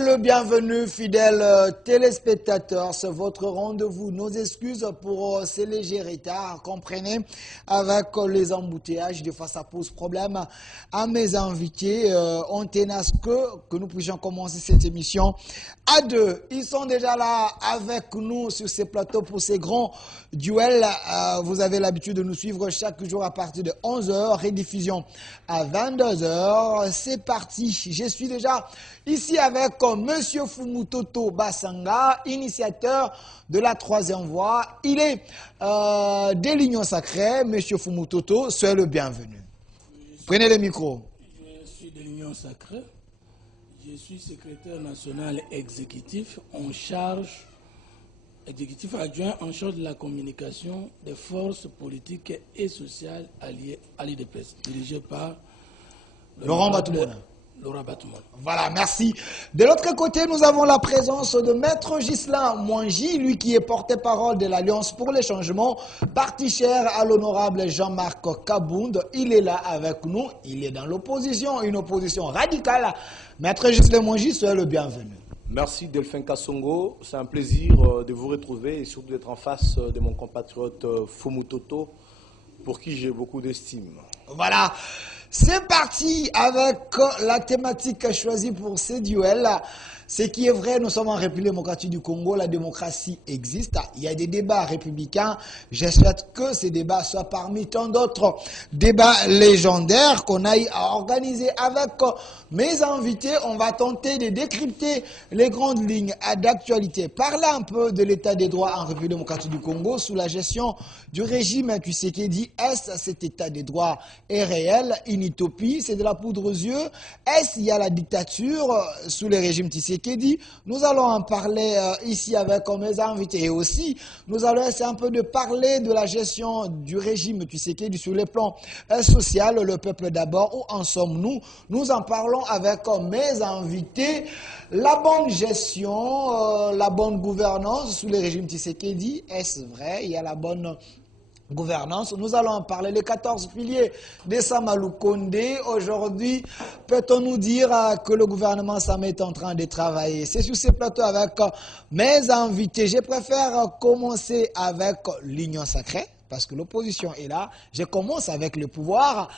Soyez le bienvenu, fidèles téléspectateurs. C'est votre rendez-vous. Nos excuses pour ces légers retards. Comprenez, avec les embouteillages, des fois ça pose problème à mes invités. On tenace que nous puissions commencer cette émission à deux. Ils sont déjà là avec nous sur ces plateaux pour ces grands duels. Vous avez l'habitude de nous suivre chaque jour à partir de 11h, rediffusion à 22h. C'est parti. Je suis déjà ici avec Monsieur Fumutoto Basanga, initiateur de la troisième voie. Il est de l'Union Sacrée. Monsieur Fumutoto, soyez le bienvenu. Prenez le micro. Je suis de l'Union Sacrée. Je suis secrétaire national exécutif en charge, exécutif adjoint en charge de la communication des forces politiques et sociales alliées à l'IDPS, dirigé par Laurent Batoumona. Laurent Batoumona. Voilà, merci. De l'autre côté, nous avons la présence de Maître Ghislain Mwangi, lui qui est porte-parole de l'Alliance pour les changements, parti cher à l'honorable Jean-Marc Kabound. Il est là avec nous, il est dans l'opposition, une opposition radicale. Maître Ghislain Mwangi, soyez le bienvenu. Merci Delphin Kassongo, c'est un plaisir de vous retrouver et surtout d'être en face de mon compatriote Fumutoto, pour qui j'ai beaucoup d'estime. Voilà. C'est parti avec la thématique choisie pour ces duels. Ce qui est vrai, nous sommes en République démocratique du Congo, la démocratie existe. Il y a des débats républicains. J'espère que ces débats soient parmi tant d'autres débats légendaires qu'on aille à organiser avec mes invités. On va tenter de décrypter les grandes lignes d'actualité. Parler un peu de l'état des droits en République démocratique du Congo sous la gestion du régime Tshisekedi. Est-ce cet état des droits est réel? Une utopie, c'est de la poudre aux yeux. Est-ce qu'il y a la dictature sous le régime Tshisekedi? Nous allons en parler ici avec mes invités. Et aussi, nous allons essayer un peu de parler de la gestion du régime Tshisekedi sur le plan social, le peuple d'abord. Où en sommes-nous? Nous en parlons avec mes invités. La bonne gestion, la bonne gouvernance sous le régime Tshisekedi, est-ce vrai? Il y a la bonne gouvernance. Nous allons en parler. Les 14 piliers de Samalou Kondé. Aujourd'hui, peut-on nous dire que le gouvernement Sam est en train de travailler? C'est sur ces plateaux avec mes invités. Je préfère commencer avec l'Union Sacrée, parce que l'opposition est là. Je commence avec le pouvoir.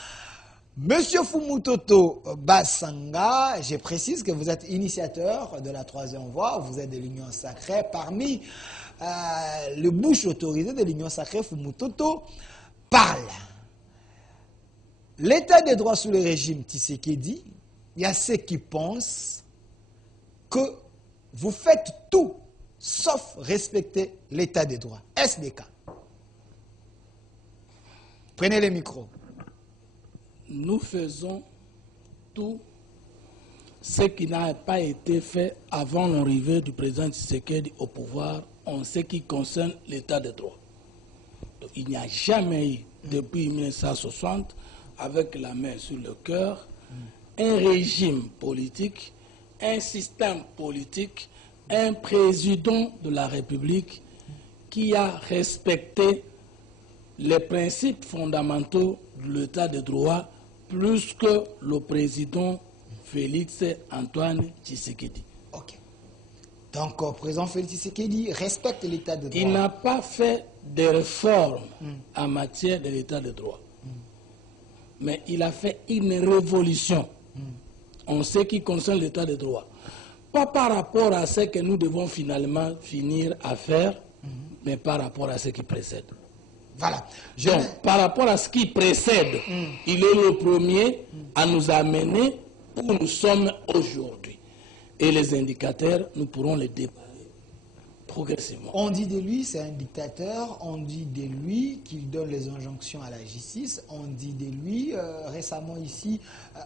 Monsieur Fumutoto Basanga, je précise que vous êtes initiateur de la troisième voie. Vous êtes de l'Union Sacrée. Parmi le bouche autorisé de l'Union Sacrée, Fumutoto parle. L'état des droits sous le régime Tshisekedi, il y a ceux qui pensent que vous faites tout sauf respecter l'état des droits. Est-ce le cas? Prenez le micro. Nous faisons tout ce qui n'a pas été fait avant l'arrivée du président Tshisekedi au pouvoir en ce qui concerne l'état de droit. Donc, il n'y a jamais eu, depuis 1960, avec la main sur le cœur, un régime politique, un système politique, un président de la République qui a respecté les principes fondamentaux de l'état de droit plus que le président Félix Antoine Tshisekedi. Ok. Donc, le président Félix Tshisekedi respecte l'état de droit. Il n'a pas fait de réformes en matière de l'état de droit. Mais il a fait une révolution en ce qui concerne l'état de droit. Pas par rapport à ce que nous devons finalement finir à faire, mais par rapport à ce qui précède. Voilà. Donc, par rapport à ce qui précède, il est le premier à nous amener où nous sommes aujourd'hui. Et les indicateurs, nous pourrons les déparler progressivement. On dit de lui, c'est un dictateur. On dit de lui qu'il donne les injonctions à la justice. On dit de lui, récemment ici,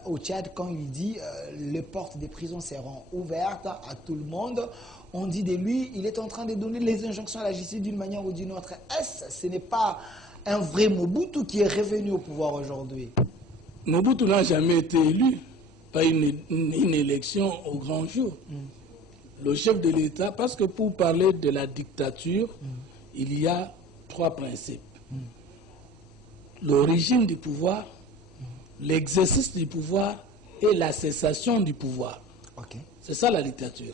au Tchad, quand il dit les portes des prisons seront ouvertes à tout le monde. On dit de lui, il est en train de donner les injonctions à la justice d'une manière ou d'une autre. Est-ce ce n'est pas un vrai Mobutu qui est revenu au pouvoir aujourd'hui? Mobutu n'a jamais été élu par une élection au grand jour. Le chef de l'État, parce que pour parler de la dictature, il y a trois principes. L'origine du pouvoir, l'exercice du pouvoir et la cessation du pouvoir. Okay. C'est ça la dictature.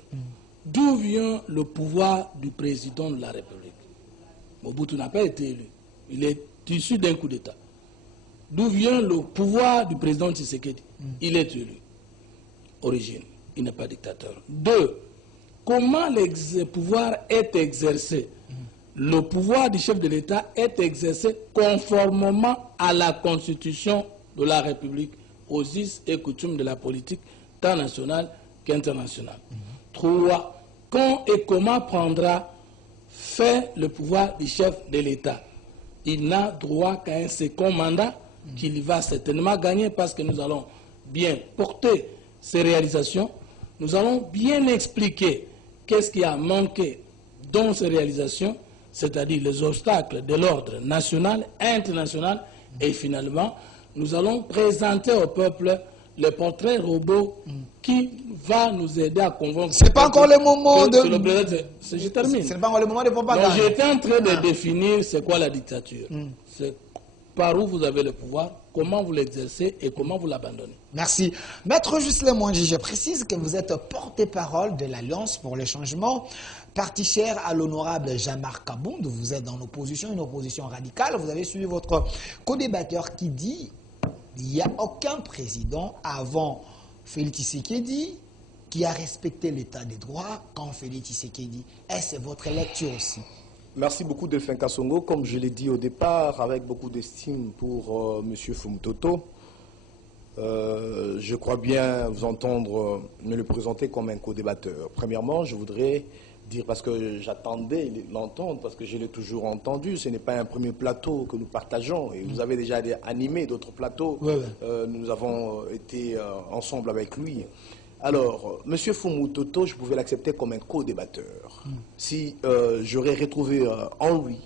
D'où vient le pouvoir du président de la République? Mobutu n'a pas été élu. Il est issu d'un coup d'État. D'où vient le pouvoir du président Tshisekedi? Il est élu. Origine, il n'est pas dictateur. 2. Comment le pouvoir est exercé? Le pouvoir du chef de l'État est exercé conformément à la Constitution de la République, aux us et coutumes de la politique tant nationale qu'internationale. 3. Quand et comment prendra fait le pouvoir du chef de l'État? Il n'a droit qu'à un second mandat qu'il va certainement gagner parce que nous allons bien porter ces réalisations. Nous allons bien expliquer qu'est-ce qui a manqué dans ces réalisations, c'est-à-dire les obstacles de l'ordre national, international, et finalement, nous allons présenter au peuple le portrait robot qui va nous aider à convaincre. C'est pas encore le moment de... Je termine. C'est pas encore le moment de propagande. Donc j'étais en train de définir c'est quoi la dictature. C'est par où vous avez le pouvoir, comment vous l'exercez et comment vous l'abandonnez. Merci. Maître Ghislain Mwangi, je précise que vous êtes porte-parole de l'Alliance pour le changement, parti cher à l'honorable Jean-Marc Kabound. Vous êtes dans l'opposition, une opposition radicale. Vous avez suivi votre co-débatteur qui dit qu'il n'y a aucun président avant Félix Tshisekedi qui a respecté l'état des droits quand Félix Tshisekedi. Est-ce votre lecture aussi? Merci beaucoup Delphin Kassongo. Comme je l'ai dit au départ, avec beaucoup d'estime pour M. Fumutoto, je crois bien vous entendre me le présenter comme un co-débatteur. Premièrement, je voudrais dire, parce que j'attendais l'entendre, parce que je l'ai toujours entendu, ce n'est pas un premier plateau que nous partageons, et vous avez déjà animé d'autres plateaux, nous avons été ensemble avec lui. Alors, M. Fumutoto, je pouvais l'accepter comme un co-débatteur. Si j'aurais retrouvé en lui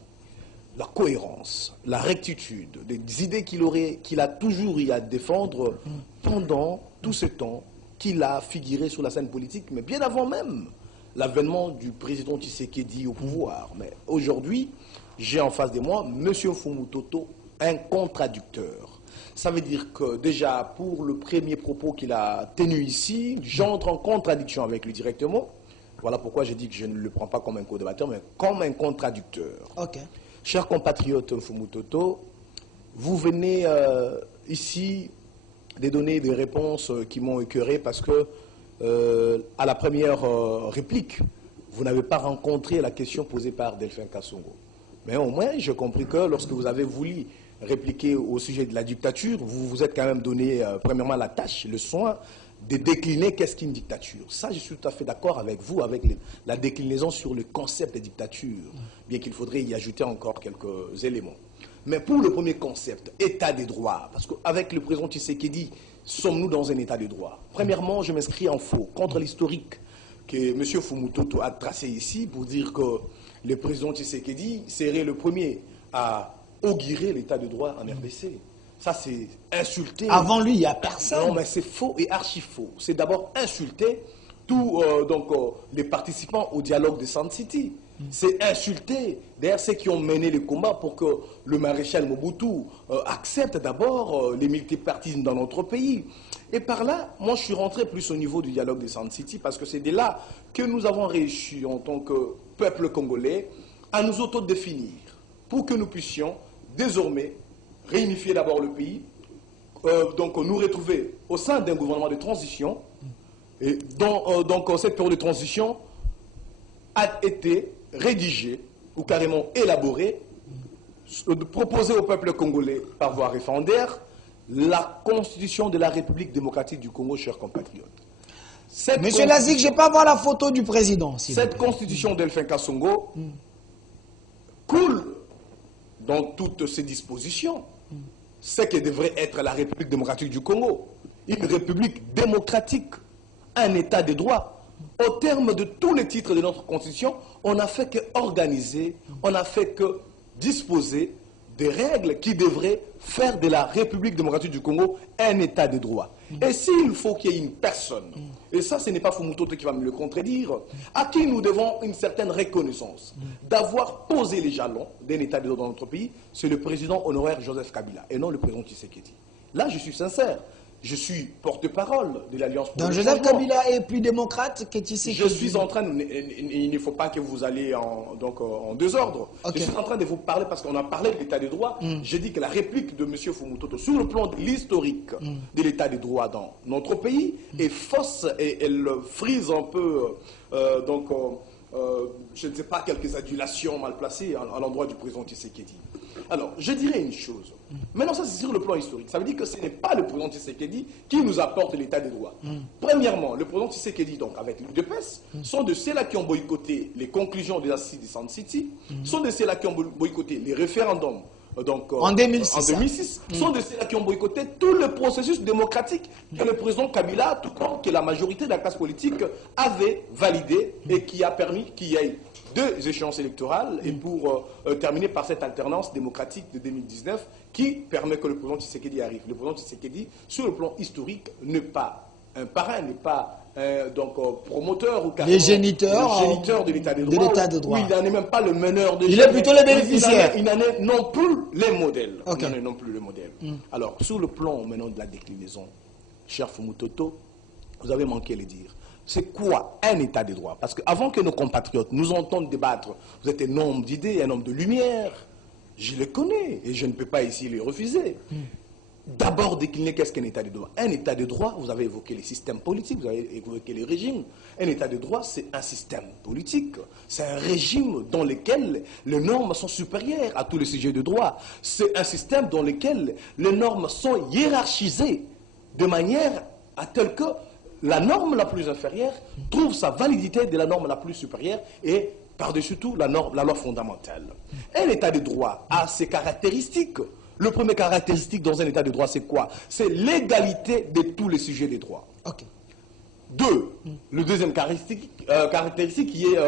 la cohérence, la rectitude, des idées qu'il a toujours eu à défendre pendant tout ce temps qu'il a figuré sur la scène politique, mais bien avant même l'avènement du président Tshisekedi au pouvoir. Mais aujourd'hui, j'ai en face de moi M. Fumutoto, un contradicteur. Ça veut dire que déjà, pour le premier propos qu'il a tenu ici, j'entre en contradiction avec lui directement. Voilà pourquoi j'ai dit que je ne le prends pas comme un co-débatteur, mais comme un contradicteur. Ok. Chers compatriotes Fumutoto, vous venez ici de donner des réponses qui m'ont écœuré parce que, à la première réplique, vous n'avez pas rencontré la question posée par Delphin Kassongo. Mais au moins, j'ai compris que lorsque vous avez voulu répliquer au sujet de la dictature, vous vous êtes quand même donné, premièrement, la tâche, le soin de décliner qu'est-ce qu'une dictature. Ça, je suis tout à fait d'accord avec vous, avec la déclinaison sur le concept de dictature, bien qu'il faudrait y ajouter encore quelques éléments. Mais pour le premier concept, état des droits, parce qu'avec le président Tshisekedi, sommes-nous dans un état de droit? Premièrement, je m'inscris en faux contre l'historique que M. Fumutoto a tracé ici pour dire que le président Tshisekedi serait le premier à augurer l'état de droit en RDC. Ça, c'est insulter. Avant lui, il n'y a personne. Non, mais c'est faux et archi faux. C'est d'abord insulter tous les participants au dialogue de Sand City. C'est insulter, d'ailleurs, ceux qui ont mené le combat pour que le maréchal Mobutu accepte d'abord les multipartismes dans notre pays. Et par là, moi, je suis rentré plus au niveau du dialogue de Sand City parce que c'est de là que nous avons réussi, en tant que peuple congolais, à nous autodéfinir pour que nous puissions désormais réunifier d'abord le pays, donc nous retrouver au sein d'un gouvernement de transition. Et donc cette période de transition a été rédigée ou carrément élaborée, proposée au peuple congolais par voie référendaire, la Constitution de la République démocratique du Congo, chers compatriotes. Monsieur Lazik, je n'ai pas voir la photo du président. Cette constitution d'Elphin Kassongo coule dans toutes ses dispositions ce que devrait être la République démocratique du Congo. Une république démocratique, un état de droit. Au terme de tous les titres de notre constitution, on n'a fait que organiser, on n'a fait que disposer des règles qui devraient faire de la République démocratique du Congo un état de droit. Et s'il faut qu'il y ait une personne, et ça ce n'est pas Fumutoto qui va me le contredire, à qui nous devons une certaine reconnaissance d'avoir posé les jalons d'un état de droit dans notre pays, c'est le président honoraire Joseph Kabila et non le président Tshisekedi. Là je suis sincère. je suis porte-parole de l'Alliance pour Donc le Joseph changement. Kabila est plus démocrate que Tshisekedi. Je suis en train de... Il ne faut pas que vous alliez en désordre. Okay. Je suis en train de vous parler parce qu'on a parlé de l'état des droits. J'ai dit que la réplique de M. Fumutoto sur le plan de l'historique de l'état des droits dans notre pays est fausse et elle frise un peu je ne sais pas, quelques adulations mal placées à l'endroit du président Tshisekedi. Alors, je dirais une chose. Maintenant, ça c'est sur le plan historique. Ça veut dire que ce n'est pas le président Tshisekedi qui nous apporte l'état des droits. Premièrement, le président Tshisekedi, donc avec l'UDPS, sont de ceux-là qui ont boycotté les conclusions de l'assise de Sun City, sont de ceux-là qui ont boycotté les référendums. En 2006, sont de ceux-là qui ont boycotté tout le processus démocratique que le président Kabila, tout comme que la majorité de la classe politique avait validé et qui a permis qu'il y ait 2 échéances électorales et pour terminer par cette alternance démocratique de 2019 qui permet que le président Tshisekedi arrive. Le président Tshisekedi, sur le plan historique, n'est pas un parrain, n'est pas promoteur ou les géniteurs de l'état de droit. Oui, il n'en est même pas le meneur de il est plutôt le bénéficiaire. Il n'en est non plus les modèles. Okay. Il n'en est non plus le modèle. Alors, sur le plan maintenant de la déclinaison, cher Fumutoto, vous avez manqué le dire. C'est quoi un état de droit? Parce qu'avant que nos compatriotes nous entendent débattre, vous êtes un homme d'idées, un homme de lumière. Je les connais et je ne peux pas ici les refuser. D'abord décliner qu'est-ce qu'un état de droit. Un état de droit, vous avez évoqué les systèmes politiques, vous avez évoqué les régimes. Un état de droit, c'est un système politique. C'est un régime dans lequel les normes sont supérieures à tous les sujets de droit. C'est un système dans lequel les normes sont hiérarchisées de manière à telle que la norme la plus inférieure trouve sa validité de la norme la plus supérieure et par-dessus tout la loi fondamentale. Un état de droit a ses caractéristiques. Le premier caractéristique dans un état de droit, c'est quoi? C'est l'égalité de tous les sujets des droits. Okay. 2. Le deuxième caractéristique qui est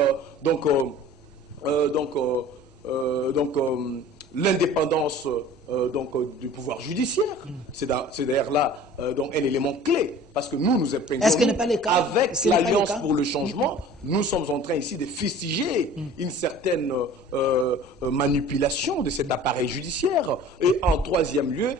l'indépendance du pouvoir judiciaire. C'est d'ailleurs là un élément clé, parce que nous épinglons avec l'Alliance pour le changement, nous sommes en train ici de fustiger une certaine manipulation de cet appareil judiciaire. Et en troisième lieu,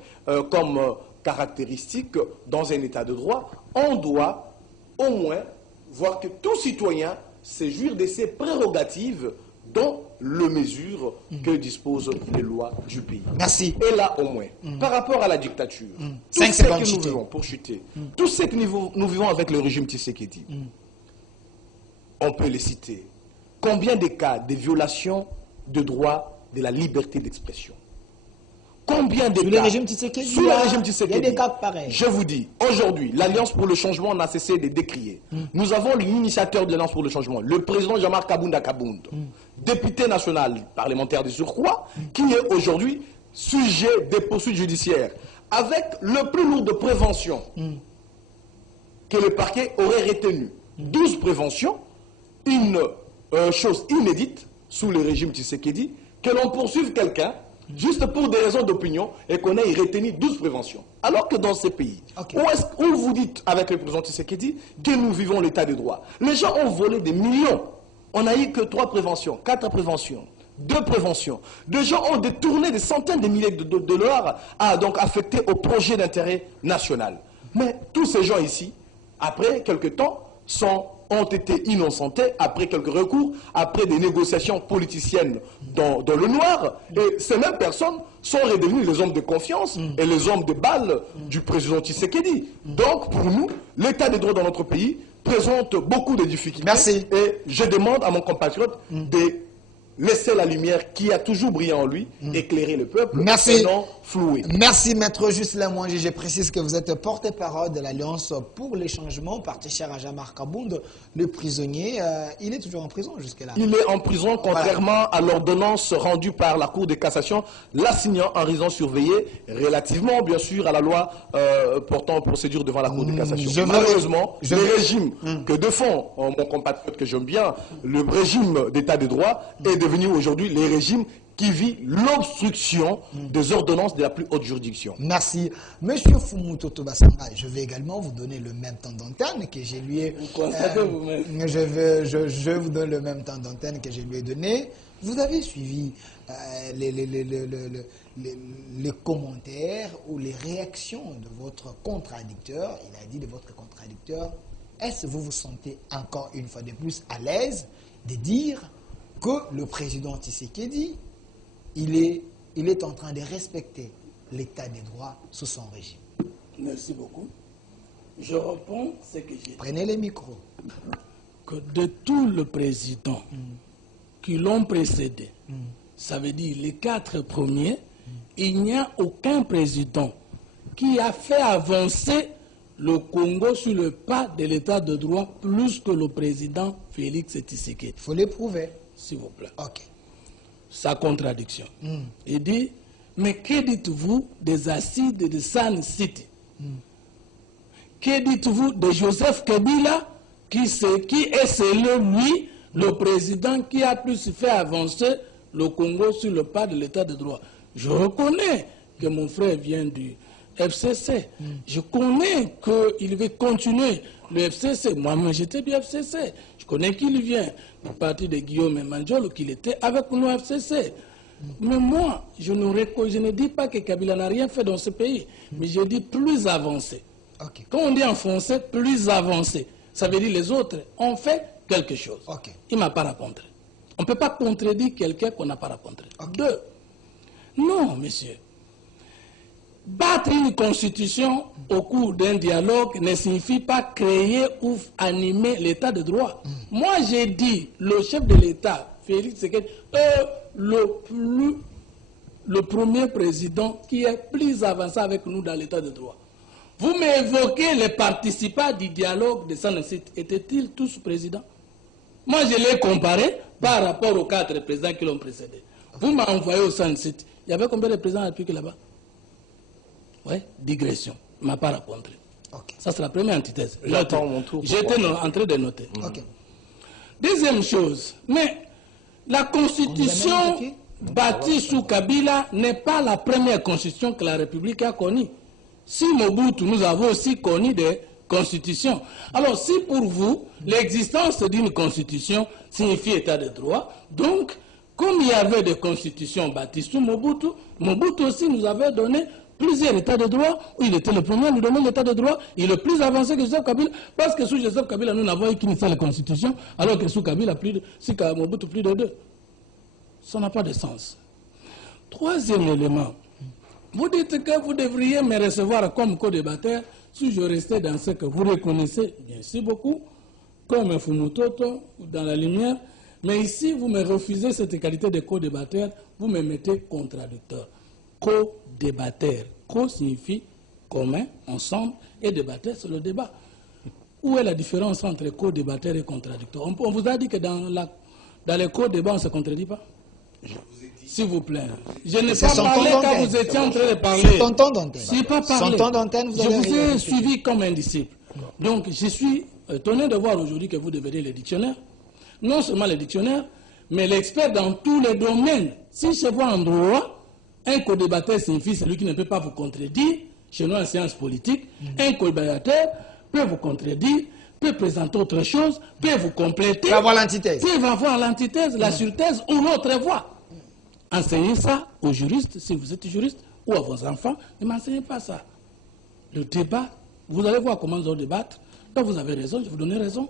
comme caractéristique, dans un état de droit, on doit au moins voir que tout citoyen se jouir de ses prérogatives dans le mesure que disposent les lois du pays. Merci. Et là, au moins, par rapport à la dictature, tout 5 ce secondes que nous vivons, pour chuter, tout ce que nous vivons avec le régime Tshisekedi, on peut les citer. Combien de cas de violation de droits de la liberté d'expression? Combien de cas sur le régime Tshisekedi, sur le régime Tshisekedi, il y a des cas pareils. Je vous dis, aujourd'hui, l'Alliance pour le changement n'a cessé de décrier. Nous avons l'initiateur de l'Alliance pour le changement, le président Jean-Marc Kabunda Kabound, député national parlementaire de surcroît, qui est aujourd'hui sujet des poursuites judiciaires, avec le plus lourd de prévention que le parquet aurait retenu. 12 préventions, une chose inédite sous le régime Tshisekedi, que l'on poursuive quelqu'un juste pour des raisons d'opinion et qu'on ait retenu 12 préventions. Alors que dans ces pays, où vous dites avec le président Tshisekedi que nous vivons l'état de droit, les gens ont volé des millions. On n'a eu que 3 préventions, 4 préventions, 2 préventions. Des gens ont détourné des centaines de milliers de dollars donc affectés au projet d'intérêt national. Mais tous ces gens ici, après quelque temps, ont été innocentés après quelques recours, après des négociations politiciennes dans le noir, et ces mêmes personnes sont redevenues les hommes de confiance et les hommes de balle du président Tshisekedi. Donc, pour nous, l'état des droits dans notre pays présente beaucoup de difficultés. Merci. Et je demande à mon compatriote de laisser la lumière qui a toujours brillé en lui, éclairer le peuple, Merci. et non flouer. Merci, maître Juscelin Mwangi. Je précise que vous êtes porte-parole de l'Alliance pour les changements, parti cher à Jean-Marc Kabound, le prisonnier. Il est toujours en prison jusque-là. Il est en prison, contrairement à l'ordonnance rendue par la Cour de cassation, l'assignant en raison surveillée, relativement, bien sûr, à la loi portant procédure devant la Cour de cassation. Malheureusement, le régime que défend mon compatriote que j'aime bien, le régime d'état de droit, est de devenir aujourd'hui les régimes qui vit l'obstruction des ordonnances de la plus haute juridiction. Merci. Monsieur Fumuto Tobasanga, je vais également vous donner le même temps d'antenne que je lui ai... Vous constatez vous-même. Je vous donne le même temps d'antenne que je lui ai donné. Vous avez suivi les commentaires ou les réactions de votre contradicteur. Il a dit de votre contradicteur, est-ce que vous vous sentez encore une fois de plus à l'aise de dire que le président Tshisekedi, il est en train de respecter l'état des droits sous son régime? Merci beaucoup. Je réponds ce que j'ai dit. Prenez les micros. Que de tous les présidents qui l'ont précédé, ça veut dire les 4 premiers, il n'y a aucun président qui a fait avancer le Congo sur le pas de l'état de droit plus que le président Félix Tshisekedi. Il faut l'éprouver. S'il vous plaît. Ok. Sa contradiction. Il dit, mais que dites-vous des assises de Sun City? Que dites-vous de Joseph Kabila, qui est selon lui le président qui a plus fait avancer le Congo sur le pas de l'état de droit? Je reconnais que mon frère vient du FCC. Je connais qu'il veut continuer le FCC. Moi-même, j'étais du FCC. Je connais qu'il vient du parti de Guillaume Manjolo, qu'il était avec nous au FCC. Mais moi, je ne dis pas que Kabila n'a rien fait dans ce pays, mais je dis plus avancé. Ok. Quand on dit en français plus avancé, ça veut dire les autres ont fait quelque chose. Ok. Il ne m'a pas rencontré. On ne peut pas contredire quelqu'un qu'on n'a pas rencontré. Ok. 2. Non, monsieur. Battre une constitution au cours d'un dialogue ne signifie pas créer ou animer l'état de droit. Moi, j'ai dit, le chef de l'État, Félix Tshisekedi, le premier président qui est plus avancé avec nous dans l'état de droit. Vous m'évoquez les participants du dialogue de Saint-Nicite. Étaient-ils tous présidents? Moi, je l'ai comparé par rapport aux 4 présidents qui l'ont précédé. Vous m'avez envoyé au Saint-Nicite. Il y avait combien de présidents depuis là-bas? Oui, digression. Il ne m'a pas rencontré. Ok. Ça, c'est la première antithèse. J'attends mon tour. J'étais en train de noter. Ok. Deuxième chose, mais la constitution bâtie sous Kabila n'est pas la première constitution que la République a connue. Si Mobutu, nous avons aussi connu des constitutions. Alors, si pour vous, l'existence d'une constitution signifie état de droit, donc, comme il y avait des constitutions bâties sous Mobutu, Mobutu aussi nous avait donné plusieurs états de droit, où il était le premier à nous donner l'état de droit, il est le plus avancé que Joseph Kabila, parce que sous Joseph Kabila, nous n'avons eu qu'une seule constitution, alors que sous Kabila, Mobutu, plus de 2. Ça n'a pas de sens. Troisième élément, vous dites que vous devriez me recevoir comme co-débatteur si je restais dans ce que vous reconnaissez, merci beaucoup, comme un Fumutoto, dans la lumière, mais ici, vous me refusez cette qualité de co-débatteur, vous me mettez contradicteur. Co-débatteur. Co signifie commun, ensemble, et débatteur, c'est le débat. Où est la différence entre co-débatteur et contradicteur? On vous a dit que dans les co-débats, on ne se contredit pas? S'il vous plaît. Je n'ai pas parlé quand vous étiez en train de parler. C'est ton temps d'antenne. Je n'ai pas parlé. Je vous ai suivi comme un disciple. Donc, je suis étonné de voir aujourd'hui que vous devenez le dictionnaire. Non seulement le dictionnaire, mais l'expert dans tous les domaines. Si je vois en droit, un co-débatteur signifie celui qui ne peut pas vous contredire. Chez nous, en sciences politiques, un co-débatteur peut vous contredire, peut présenter autre chose, peut vous compléter. Peut avoir l'antithèse. Peut avoir l'antithèse, la surthèse ou l'autre voie. Enseignez ça aux juristes, si vous êtes juriste, ou à vos enfants, ne m'enseignez pas ça. Le débat, vous allez voir comment nous allons débattre. Là, vous avez raison, je vous donne raison.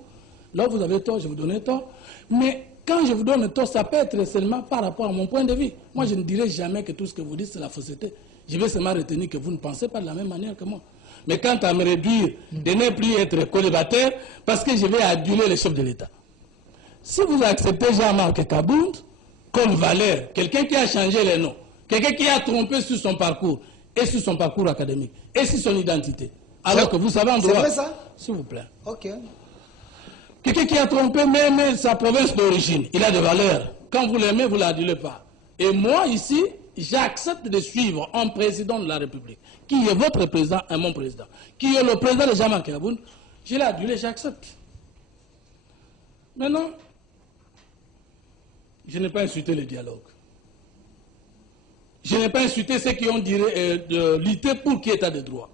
Là, vous avez tort, je vous donne tort. Mais quand je vous donne tort, ça peut être seulement par rapport à mon point de vue. Moi, je ne dirai jamais que tout ce que vous dites, c'est la fausseté. Je vais seulement retenir que vous ne pensez pas de la même manière que moi. Mais quant à me réduire, de ne plus être co-débatteur, parce que je vais aduler le chef de l'État. Si vous acceptez Jean-Marc Kabound comme valeur, quelqu'un qui a changé les noms, quelqu'un qui a trompé sur son parcours, et sur son parcours académique, et sur son identité, alors que vous savez en droit... C'est vrai ça? S'il vous plaît. Ok. Quelqu'un qui a trompé même sa province d'origine, il a des valeurs. Quand vous l'aimez, vous ne l'adulez pas. Et moi, ici, j'accepte de suivre un président de la République, qui est votre président et mon président, qui est le président de Jean-Marc Kabound. Je l'ai adulé, j'accepte. Maintenant, Je n'ai pas insulté le dialogue. Je n'ai pas insulté ceux qui ont dit de lutter pour qui état de droit.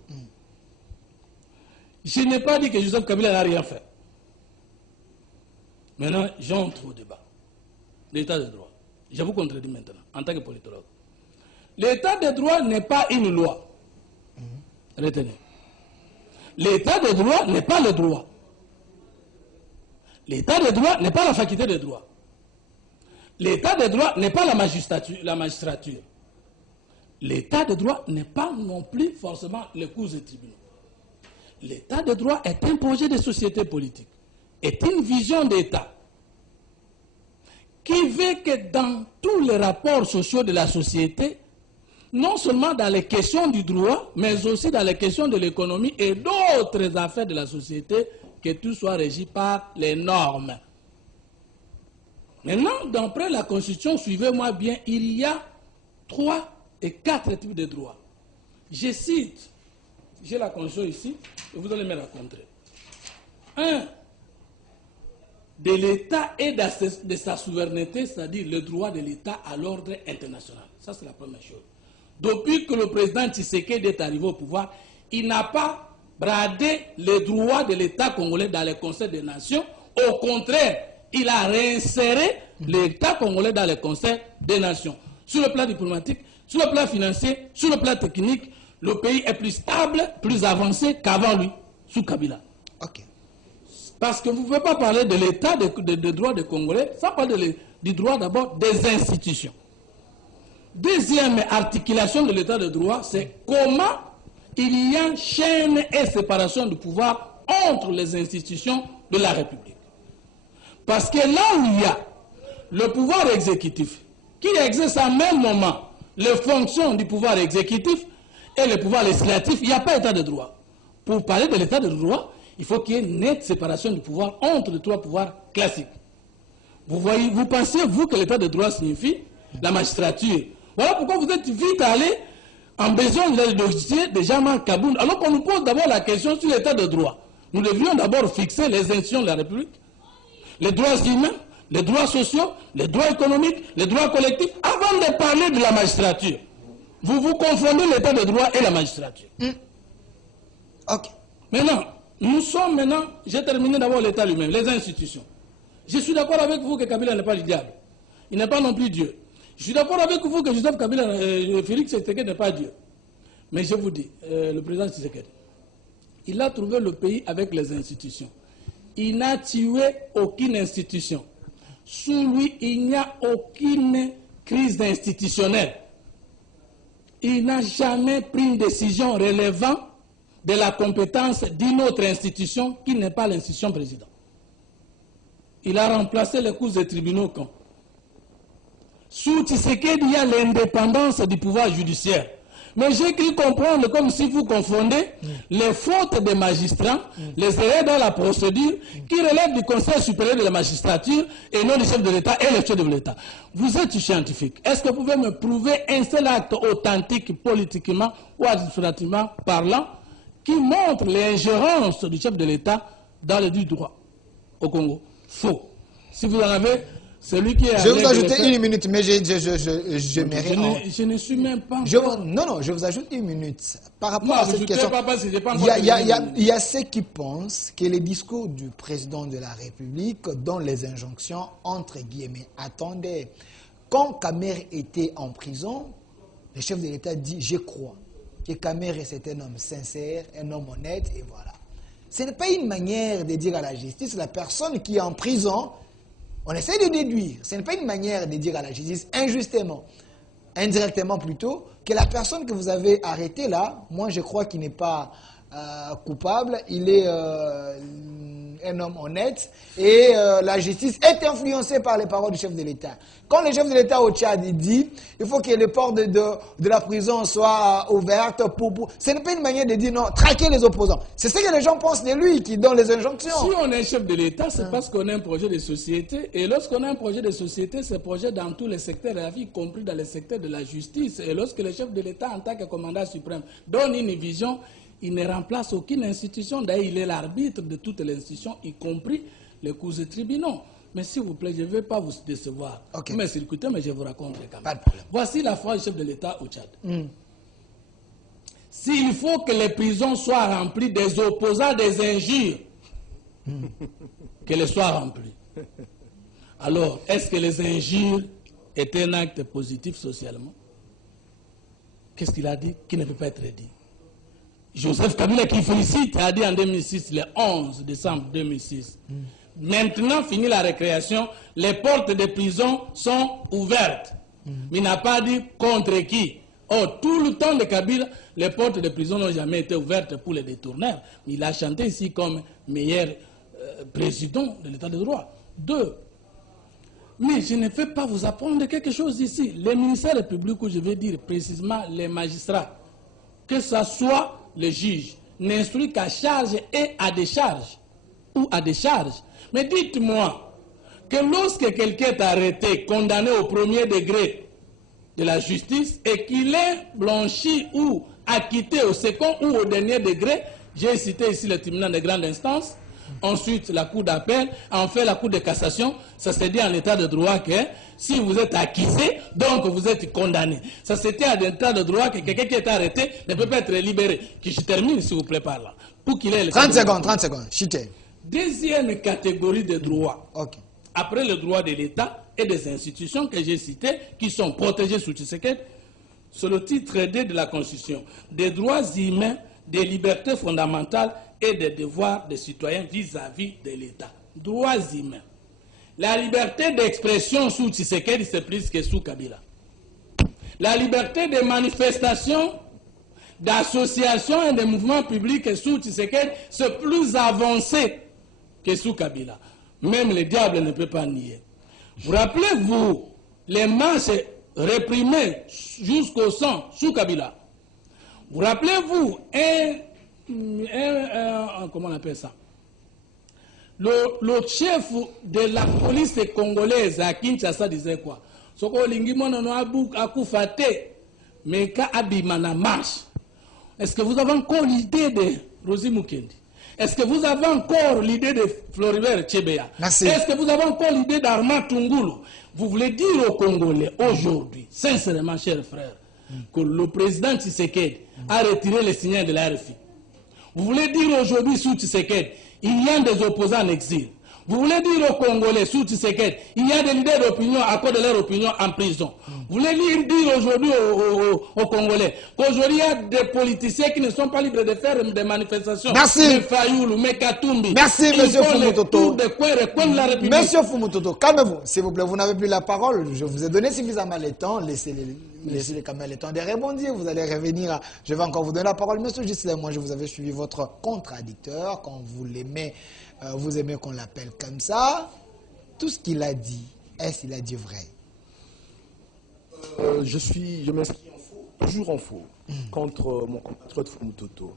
Je n'ai pas dit que Joseph Kabila n'a rien fait. Maintenant, j'entre au débat. L'état de droit. Je vous contredis maintenant, en tant que politologue. L'état de droit n'est pas une loi. Retenez. L'état de droit n'est pas le droit. L'état de droit n'est pas la faculté de droit. L'état de droit n'est pas la magistrature. L'état de droit n'est pas non plus forcément les cours et tribunaux. L'état de droit est un projet de société politique, est une vision d'État qui veut que dans tous les rapports sociaux de la société, non seulement dans les questions du droit, mais aussi dans les questions de l'économie et d'autres affaires de la société, que tout soit régi par les normes. Maintenant, d'après la Constitution, suivez-moi bien, il y a 3 et 4 types de droits. Je cite, j'ai la Constitution ici, et vous allez me raconter. 1. De l'État et de sa souveraineté, c'est-à-dire le droit de l'État à l'ordre international. Ça, c'est la première chose. Depuis que le président Tshisekedi est arrivé au pouvoir, il n'a pas bradé les droits de l'État congolais dans le Conseil des Nations. Au contraire, il a réinséré l'État congolais dans le Conseil des Nations. Sur le plan diplomatique, sur le plan financier, sur le plan technique, le pays est plus stable, plus avancé qu'avant lui, sous Kabila. Ok. Parce que vous ne pouvez pas parler de l'état de droit des Congolais sans parler du droit d'abord des institutions. Deuxième articulation de l'état de droit, c'est comment il y a chaîne et séparation du pouvoir entre les institutions de la République. Parce que là où il y a le pouvoir exécutif, qui exerce en même moment les fonctions du pouvoir exécutif et le pouvoir législatif, il n'y a pas état de droit. Pour parler de l'état de droit, il faut qu'il y ait une nette séparation du pouvoir entre les 3 pouvoirs classiques. Vous pensez, vous, que l'état de droit signifie la magistrature. Voilà pourquoi vous êtes vite allé en besoin de dossier de Jean-Marc Kaboun, alors qu'on nous pose d'abord la question sur l'état de droit. Nous devrions d'abord fixer les institutions de la République, les droits humains, les droits sociaux, les droits économiques, les droits collectifs, avant de parler de la magistrature. Vous confondez l'état de droit et la magistrature. Ok. Maintenant, j'ai terminé d'abord l'état lui-même, les institutions. Je suis d'accord avec vous que Kabila n'est pas le diable. Il n'est pas non plus Dieu. Je suis d'accord avec vous que Joseph Kabila, Félix Tshisekedi n'est pas Dieu. Mais je vous dis, le président Tshisekedi, il a trouvé le pays avec les institutions. Il n'a tué aucune institution. Sous lui, il n'y a aucune crise institutionnelle. Il n'a jamais pris une décision relevant de la compétence d'une autre institution qui n'est pas l'institution président. Il a remplacé les cours des tribunaux quand sous Tshisekedi, il y a l'indépendance du pouvoir judiciaire. Mais j'ai cru comprendre comme si vous confondez les fautes des magistrats, les erreurs dans la procédure, qui relèvent du Conseil supérieur de la magistrature et non du chef de l'État et le chef de l'État. Vous êtes scientifique. Est-ce que vous pouvez me prouver un seul acte authentique politiquement ou administrativement parlant qui montre l'ingérence du chef de l'État dans le droit au Congo? Faux. Si vous en avez, celui qui est... Je vais vous ajouter 1 minute, mais je ne suis même pas... Non, je vous ajoute 1 minute. Par rapport à cette question, il y a ceux qui pensent que les discours du président de la République dont les injonctions, entre guillemets, attendez. Quand Kamer était en prison, le chef de l'État dit « Je crois que Kamer est un homme sincère, un homme honnête, et voilà ». Ce n'est pas une manière de dire à la justice, la personne qui est en prison, on essaie de déduire. Ce n'est pas une manière de dire à la justice, injustement, indirectement plutôt, que la personne que vous avez arrêtée là, moi je crois qu'il n'est pas coupable, il est un homme honnête et la justice est influencée par les paroles du chef de l'État. Quand le chef de l'État au Tchad dit il faut que les portes de la prison soient ouvertes ce n'est pas une manière de dire non, traquer les opposants. C'est ce que les gens pensent de lui qui donne les injonctions. Si on est chef de l'État, c'est parce qu'on a un projet de société. Et lorsqu'on a un projet de société, c'est un projet dans tous les secteurs de la vie, y compris dans les secteurs de la justice. Et lorsque le chef de l'État, en tant que commandant suprême, donne une vision, il ne remplace aucune institution. D'ailleurs, il est l'arbitre de toutes les institutions, y compris les cours et tribunaux. Mais s'il vous plaît, je ne vais pas vous décevoir. Ok. Vous m'exécutez, mais je vous raconte quand même. Pas de problème. Voici la phrase du chef de l'État au Tchad. S'il faut que les prisons soient remplies des opposants des injures, qu'elles soient remplies. Alors, est-ce que les injures étaient un acte positif socialement? Qu'est-ce qu'il a dit qui ne peut pas être dit? Joseph Kabila, qui félicite, a dit en 2006, le 11 décembre 2006, maintenant, fini la récréation, les portes des prisons sont ouvertes. Mais il n'a pas dit contre qui. Oh, tout le temps de Kabila, les portes des prisons n'ont jamais été ouvertes pour les détourneurs. Il a chanté ici comme meilleur président de l'État de droit. 2. Mais je ne vais pas vous apprendre quelque chose ici. Les ministères publics, où je vais dire précisément les magistrats, que ce soit les juges, n'instruisent qu'à charge et à décharge. Ou à décharge. Mais dites-moi que lorsque quelqu'un est arrêté, condamné au premier degré de la justice, et qu'il est blanchi ou acquitté au second ou au dernier degré, j'ai cité ici le tribunal de grande instance, ensuite la cour d'appel, enfin la cour de cassation, ça se dit en état de droit que si vous êtes acquitté, donc vous êtes condamné. Ça se dit en état de droit que quelqu'un qui est arrêté ne peut pas être libéré. Que je termine s'il vous plaît par là. Pour qu'il ait 30 secondes, chité. Deuxième catégorie de droits. Ok. Après le droit de l'État et des institutions que j'ai citées, qui sont protégées sous Tshisekedi, sur le titre 2 de la Constitution, des droits humains, des libertés fondamentales et des devoirs des citoyens vis-à-vis de l'État. Droits humains. La liberté d'expression sous Tshisekedi, c'est plus que sous Kabila. La liberté de manifestation, d'association et de mouvements publics sous Tshisekedi, c'est plus avancé que sous Kabila. Même le diable ne peut pas nier. Vous rappelez-vous les marches réprimées jusqu'au sang sous Kabila? Vous rappelez-vous comment on appelle ça? Le chef de la police congolaise à Kinshasa disait quoi? Soko lingimono no akufate meka abimana marche. Est-ce que vous avez encore l'idée de Rosi Mukendi? Est-ce que vous avez encore l'idée de Floribert Tchébéa? Est-ce que vous avez encore l'idée d'Armand Tungulu? Vous voulez dire aux Congolais aujourd'hui, sincèrement, chers frères, que le président Tshisekedi a retiré les signaux de la RFI. Vous voulez dire aujourd'hui sous Tshisekedi, il y a des opposants en exil. Vous voulez dire aux Congolais sous Tshisekedi, il y a des leaders d'opinion à cause de leur opinion en prison. Vous voulez dire aujourd'hui aux Congolais qu'aujourd'hui il y a des politiciens qui ne sont pas libres de faire des manifestations. Merci. Fayoulou, Mekatumbi. Merci, monsieur Fumutoto. Monsieur Fumutoto, calmez-vous, s'il vous plaît, vous n'avez plus la parole. Je vous ai donné suffisamment le temps. Laissez quand même le temps de rebondir. Vous allez revenir. Je vais encore vous donner la parole. Monsieur Gisèle, moi, je vous avais suivi votre contradicteur. Quand vous l'aimez, vous aimez qu'on l'appelle comme ça. Tout ce qu'il a dit, est-ce qu'il a dit vrai? Je m'inscris en faux, toujours en faux, contre mon compatriote Fumutoto,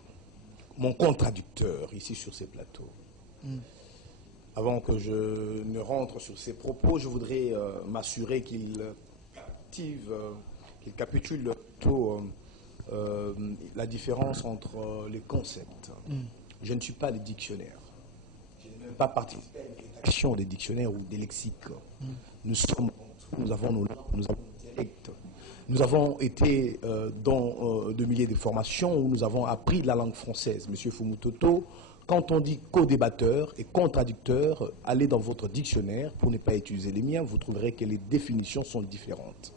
mon contradicteur ici sur ces plateaux. Avant que je ne rentre sur ses propos, je voudrais m'assurer qu'il capitule plutôt la différence entre les concepts. Je ne suis pas le dictionnaire. Je n'ai même pas participé à une rédaction des dictionnaires ou des lexiques. Nous avons nos langues, nous avons nos dialectes. Nous avons été dans de milliers de formations où nous avons appris la langue française. Monsieur Fumutoto, quand on dit co-débatteur et contradicteur, allez dans votre dictionnaire, pour ne pas utiliser les miens, vous trouverez que les définitions sont différentes.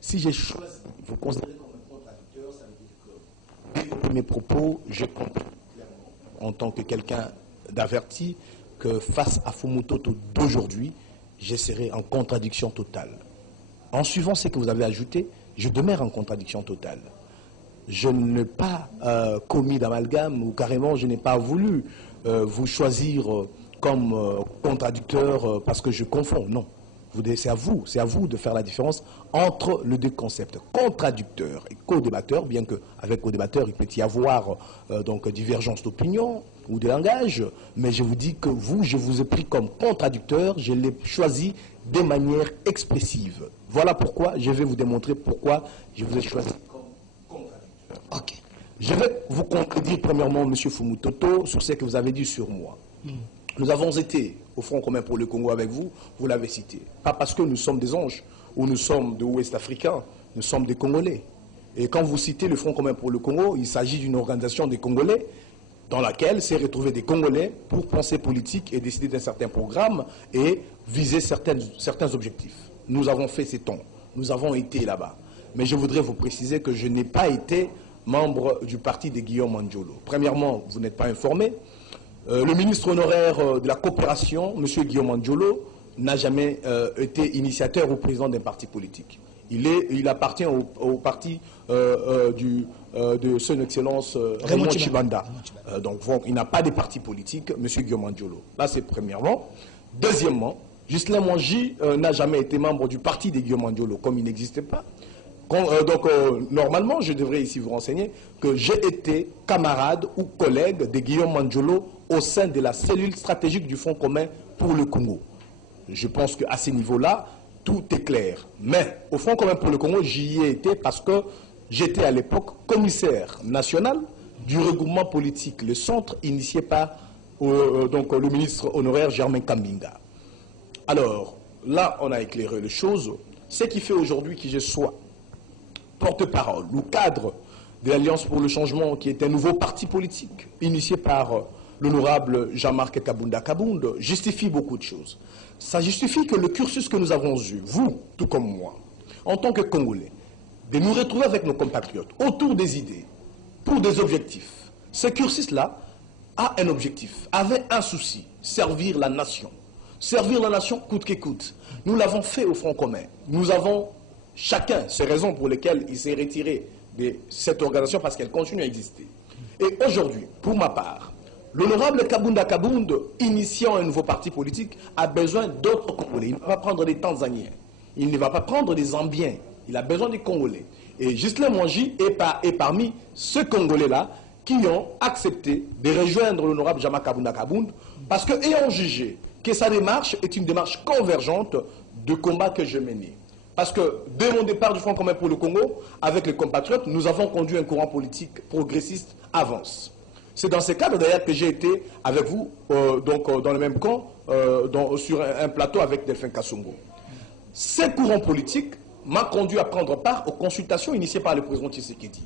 Si j'ai choisi, vous considérez comme un contradicteur, ça veut dire que mes propos, j'ai compris clairement, en tant que quelqu'un d'averti, que face à Fumutoto d'aujourd'hui, je serai en contradiction totale. En suivant ce que vous avez ajouté, je demeure en contradiction totale. Je n'ai pas commis d'amalgame ou carrément je n'ai pas voulu vous choisir comme contradicteur parce que je confonds. Non. C'est à vous de faire la différence entre les deux concepts, contradicteur et co-débatteur, bien qu'avec co-débatteur, il peut y avoir donc divergence d'opinion ou de langage, mais je vous dis que vous, je vous ai pris comme contradicteur, je l'ai choisi de manière expressive. Voilà pourquoi je vais vous démontrer pourquoi je vous ai choisi comme contradicteur. Ok. Je vais vous contredire premièrement, M. Fumutoto, sur ce que vous avez dit sur moi. Nous avons été au Front commun pour le Congo avec vous, vous l'avez cité. Pas parce que nous sommes des anges ou nous sommes de Ouest africains, nous sommes des Congolais. Et quand vous citez le Front commun pour le Congo, il s'agit d'une organisation des Congolais dans laquelle s'est retrouvé des Congolais pour penser politique et décider d'un certain programme et viser certains objectifs. Nous avons fait ces temps, nous avons été là-bas. Mais je voudrais vous préciser que je n'ai pas été membre du parti de Guillaume Mandjolo. Premièrement, vous n'êtes pas informé. Le ministre honoraire de la coopération, M. Guillaume Mandjolo, n'a jamais été initiateur ou président d'un parti politique. Il appartient au parti de son excellence Raymond Tshibanda. Donc il n'a pas de parti politique, M. Guillaume Mandjolo. Là, c'est premièrement. Deuxièmement, Ghislain Mwangi n'a jamais été membre du parti de Guillaume Mandjolo, comme il n'existait pas. Normalement, je devrais ici vous renseigner que j'ai été camarade ou collègue de Guillaume Mandjolo au sein de la cellule stratégique du Front commun pour le Congo. Je pense qu'à ce niveau-là, tout est clair. Mais au Front commun pour le Congo, j'y ai été parce que j'étais à l'époque commissaire national du regroupement politique, le centre initié par le ministre honoraire Germain Kambinga. Alors, là, on a éclairé les choses. Ce qui fait aujourd'hui que je sois porte-parole ou cadre de l'Alliance pour le changement, qui est un nouveau parti politique initié par l'honorable Jean-Marc Kabunda Kabound, justifie beaucoup de choses. Ça justifie que le cursus que nous avons eu, vous, tout comme moi, en tant que Congolais, de nous retrouver avec nos compatriotes autour des idées, pour des objectifs. Ce cursus-là a un objectif, avait un souci, servir la nation. Servir la nation coûte que coûte. Nous l'avons fait au Front commun. Nous avons chacun ses raisons pour lesquelles il s'est retiré de cette organisation parce qu'elle continue à exister. Et aujourd'hui, pour ma part, l'honorable Kabunda Kabound, initiant un nouveau parti politique, a besoin d'autres Congolais. Il ne va pas prendre des Tanzaniens. Il ne va pas prendre des Zambiens. Il a besoin des Congolais. Et Ghislain Mwangi est parmi ceux Congolais-là qui ont accepté de rejoindre l'honorable Jama Kabunda Kabound parce que, ayant jugé que sa démarche est une démarche convergente de combat que je menais. Parce que, dès mon départ du Front commun pour le Congo, avec les compatriotes, nous avons conduit un courant politique progressiste avance. C'est dans ce cadre d'ailleurs que j'ai été avec vous, dans le même camp, sur un plateau avec Delphin Kassongo. Ce courant politique m'a conduit à prendre part aux consultations initiées par le président Tshisekedi.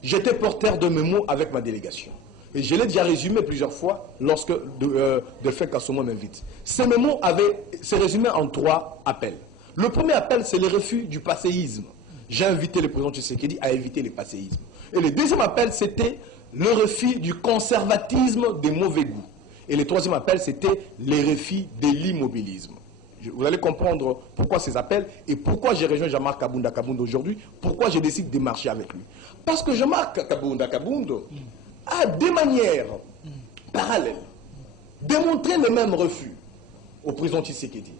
J'étais porteur de mes mots avec ma délégation. Et je l'ai déjà résumé plusieurs fois lorsque Delphin Kassongo m'invite. Ces mémos se résumaient en 3 appels. Le premier appel, c'est le refus du passéisme. J'ai invité le président Tshisekedi à éviter le passéisme. Et le deuxième appel, c'était le refus du conservatisme des mauvais goûts. Et le troisième appel, c'était le refus de l'immobilisme. Vous allez comprendre pourquoi ces appels et pourquoi j'ai rejoint Jean-Marc Kabunda Kabound aujourd'hui, pourquoi je décide de marcher avec lui. Parce que Jean-Marc Kabunda Kabound a des manières parallèles démontré le même refus au président Tshisekedi.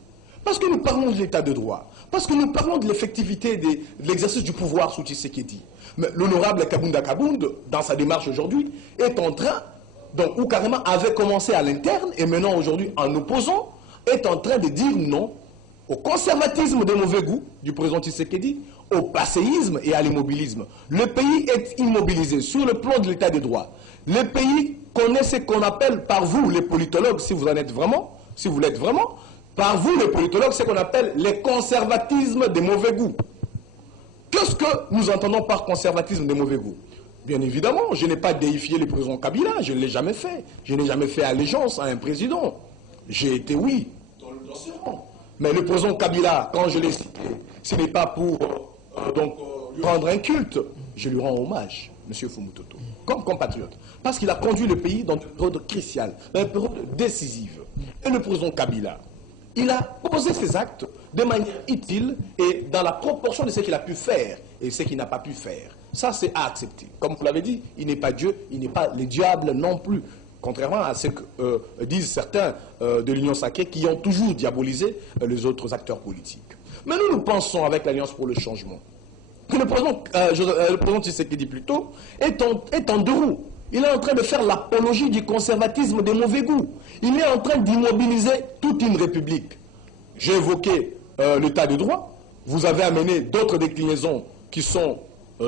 Parce que nous parlons de l'état de droit, parce que nous parlons de l'effectivité de l'exercice du pouvoir sous Tshisekedi. Mais l'honorable Kabunda Kabound, dans sa démarche aujourd'hui, est en train, ou carrément avait commencé à l'interne, et maintenant aujourd'hui en opposant, est en train de dire non au conservatisme des mauvais goûts du président Tshisekedi, au passéisme et à l'immobilisme. Le pays est immobilisé sur le plan de l'état de droit. Le pays connaît ce qu'on appelle par vous, les politologues, si vous en êtes vraiment, si vous l'êtes vraiment, par vous, les politologues, ce qu'on appelle le conservatisme des mauvais goûts. Qu'est-ce que nous entendons par conservatisme des mauvais goûts? Bien évidemment, je n'ai pas déifié le président Kabila, je ne l'ai jamais fait. Je n'ai jamais fait allégeance à un président. J'ai été, oui, dans ce rang. Mais le président Kabila, quand je l'ai cité, ce n'est pas pour lui rendre un culte. Je lui rends hommage, M. Fumutoto, comme compatriote. Parce qu'il a conduit le pays dans une période cruciale, dans une période décisive. Et le président Kabila, il a posé ses actes de manière utile et dans la proportion de ce qu'il a pu faire et ce qu'il n'a pas pu faire. Ça, c'est à accepter. Comme vous l'avez dit, il n'est pas Dieu, il n'est pas le diable non plus. Contrairement à ce que disent certains de l'Union sacrée qui ont toujours diabolisé les autres acteurs politiques. Mais nous pensons avec l'Alliance pour le changement que le président Tshisekedi plutôt est en deux roues. Il est en train de faire l'apologie du conservatisme des mauvais goûts. Il est en train d'immobiliser toute une république. J'ai évoqué l'état de droit. Vous avez amené d'autres déclinaisons qui sont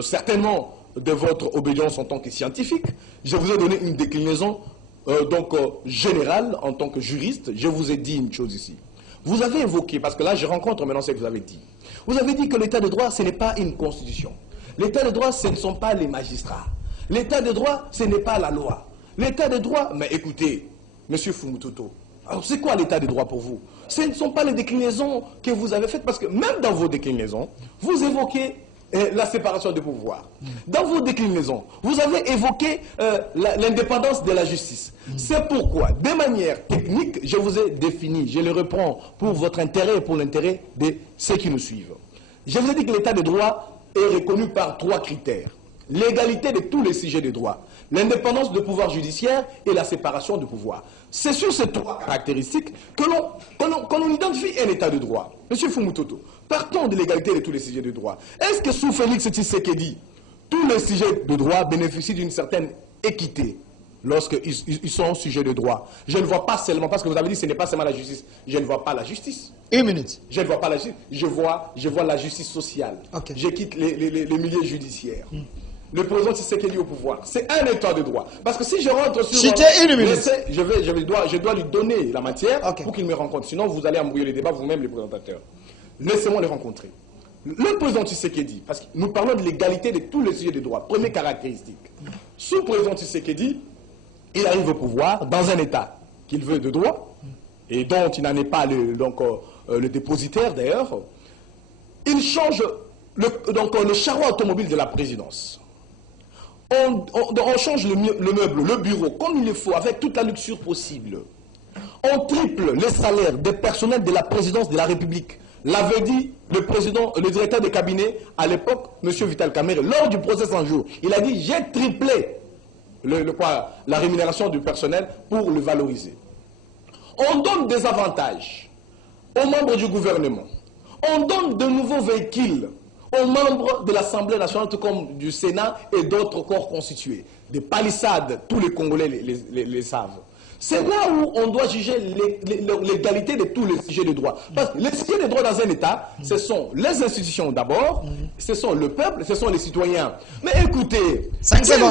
certainement de votre obédience en tant que scientifique. Je vous ai donné une déclinaison général, en tant que juriste, je vous ai dit une chose ici. Vous avez évoqué, parce que là je rencontre maintenant ce que vous avez dit. Vous avez dit que l'état de droit, ce n'est pas une constitution. L'état de droit, ce ne sont pas les magistrats. L'état de droit, ce n'est pas la loi. L'état de droit, mais écoutez, monsieur Fumutoto, alors c'est quoi l'état de droit pour vous? Ce ne sont pas les déclinaisons que vous avez faites, parce que même dans vos déclinaisons, vous évoquez la séparation des pouvoirs. Dans vos déclinaisons, vous avez évoqué l'indépendance de la justice. C'est pourquoi, de manière technique, je vous ai défini, je le reprends pour votre intérêt et pour l'intérêt de ceux qui nous suivent. Je vous ai dit que l'état de droit est reconnu par 3 critères. L'égalité de tous les sujets de droit, l'indépendance du pouvoir judiciaire et la séparation du pouvoir. C'est sur ces 3 caractéristiques que l'on identifie un état de droit. Monsieur Fumutoto, partons de l'égalité de tous les sujets de droit. Est-ce que sous Félix Tshisekedi, tous les sujets de droit bénéficient d'une certaine équité lorsqu'ils sont sujets de droit? Je ne vois pas seulement, parce que vous avez dit que ce n'est pas seulement la justice, je ne vois pas la justice. Une minute. Je ne vois pas la justice, je vois la justice sociale. Okay. Je quitte les milieux judiciaires. Le président Tshisekedi au pouvoir, c'est un état de droit. Parce que si je rentre sur... Je dois lui donner la matière pour qu'il me rencontre. Sinon, vous allez embrouiller les débats vous-même, les présentateurs. Laissez-moi les rencontrer. Le président Tshisekedi, parce que nous parlons de l'égalité de tous les sujets de droit, première caractéristique. Sous le président Tshisekedi, il arrive au pouvoir dans un état qu'il veut de droit, et dont il n'en est pas le dépositaire d'ailleurs. Il change le charroi automobile de la présidence. On change le meuble, le bureau, comme il le faut, avec toute la luxure possible. On triple les salaires des personnels de la présidence de la République. L'avait dit le directeur de cabinet à l'époque, M. Vital Kamerhe, lors du procès 100 jours. Il a dit, j'ai triplé la rémunération du personnel pour le valoriser. On donne des avantages aux membres du gouvernement. On donne de nouveaux véhicules aux membres de l'Assemblée nationale, tout comme du Sénat et d'autres corps constitués. Des palissades, tous les Congolais les savent. C'est là où on doit juger l'égalité de tous les sujets de droit. Parce que les sujets de droit dans un État, ce sont les institutions d'abord, ce sont le peuple, ce sont les citoyens. Mais écoutez, quelle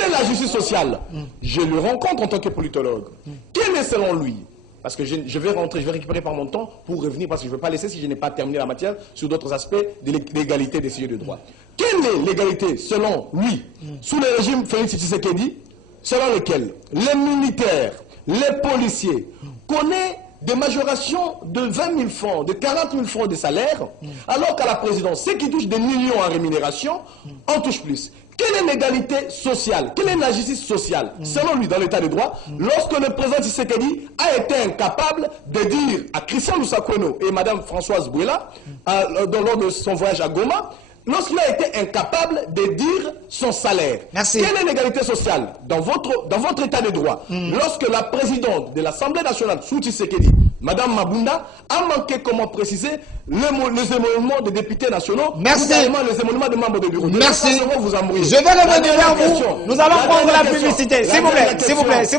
est la justice sociale? Je le rencontre en tant que politologue. Quelle est selon lui? Parce que je vais rentrer, je vais récupérer par mon temps pour revenir, parce que je ne veux pas laisser si je n'ai pas terminé la matière sur d'autres aspects de l'égalité des sujets de droit. Quelle est l'égalité selon lui, sous le régime Félix Tshisekedi, selon lequel les militaires, les policiers connaissent des majorations de 20 000 francs, de 40 000 francs de salaire, alors qu'à la présidence, ceux qui touchent des millions en rémunération, en touchent plus. Quelle est l'égalité sociale? Quelle est la justice sociale? Selon lui, dans l'état de droit, lorsque le président Tshisekedi a été incapable de dire à Christian Lusakweno et Mme Françoise Bouela, lors de son voyage à Goma, lorsqu'il a été incapable de dire son salaire. Merci. Quelle est l'égalité sociale dans votre état de droit? Lorsque la présidente de l'Assemblée nationale, sous Tshisekedi, Mme Mabunda, a manqué, comment préciser, les émoluments des députés nationaux, merci. Les émoluments des membres du bureau. Merci. Je vais revenir vers vous. Nous allons prendre la publicité. S'il vous plaît, s'il vous plaît, s'il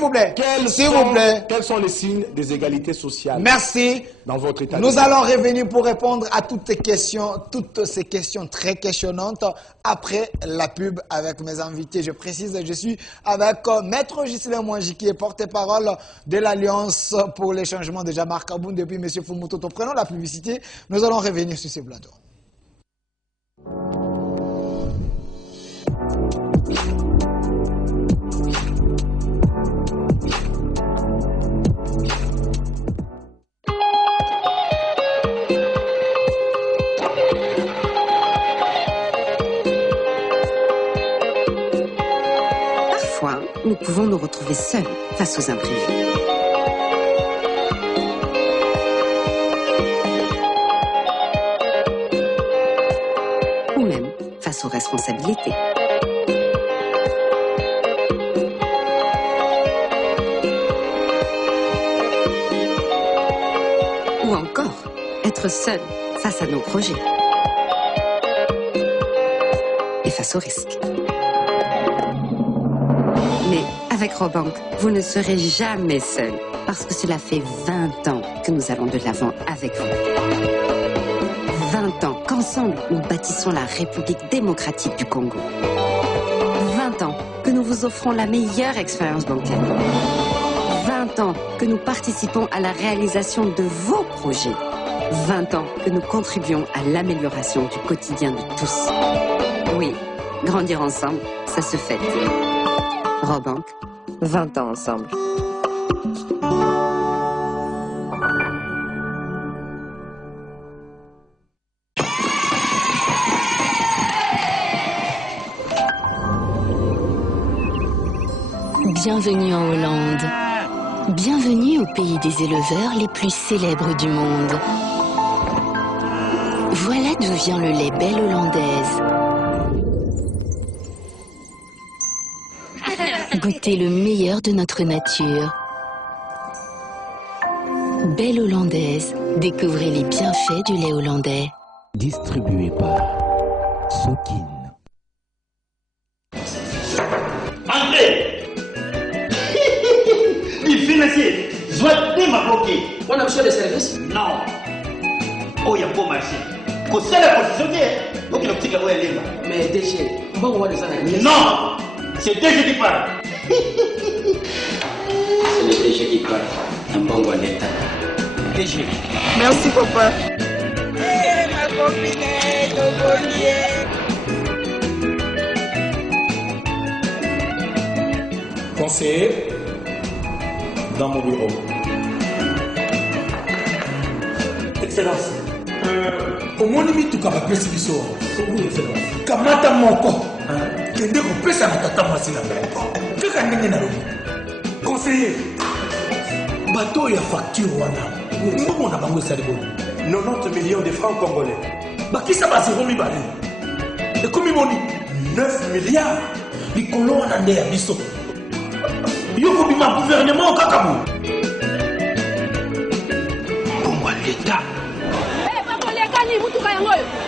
vous plaît. Quels sont les signes des égalités sociales? Merci. Dans votre état Nous allons revenir pour répondre à toutes ces questions très questionnantes après la pub avec mes invités. Je précise, je suis avec Maître Ghislain Mwangi, qui est porte-parole de l'Alliance pour les changements de Jean-Marc Kaboun depuis M. Fumutoto. Prenons la publicité. Nous allons revenir sur ces plateaux. Parfois, nous pouvons nous retrouver seuls face aux imprévus. Ou même face aux responsabilités. Ou encore, être seul face à nos projets. Et face aux risques. Mais avec Robank, vous ne serez jamais seul, parce que cela fait 20 ans que nous allons de l'avant avec vous. 20 ans qu'ensemble, nous bâtissons la République démocratique du Congo. 20 ans que nous vous vous offrons la meilleure expérience bancaire. 20 ans que nous participons à la réalisation de vos projets. 20 ans que nous contribuons à l'amélioration du quotidien de tous. Oui, grandir ensemble, ça se fête. Robank, 20 ans ensemble. Bienvenue en Hollande. Bienvenue au pays des éleveurs les plus célèbres du monde. Voilà d'où vient le lait Belle Hollandaise. Goûtez le meilleur de notre nature. Belle Hollandaise, découvrez les bienfaits du lait hollandais. Distribué par Sokin. André! Il financier, Zouate Maboki. On a besoin de service? Non. Oh, il y a beau marché. Quand c'est la concessionnaire, donc il a petit là où elle est là. Mais DG, bon, on va des analyses. Non! C'est DG qui parle. C'est le DG qui parle. Un bon bon état. DG. Merci, papa. Ma copine, Conseiller, dans mon bureau. Excellence. Au moins, il y a un peu de précipitation. Oui, Excellence. Kamata moko. Kende ko pesa na tata mwasi na mbele. Kaka ndenge na lobi. Conseiller. Bateau ya facture wana. Mbongo na bango esali boni. 90 millions de francs congolais. Bakisa bazero mibale. Ekomi boni 9 milliards. Likolo wana nde ya biso. Yoko bima gouvernement kakabu. Congo l'État.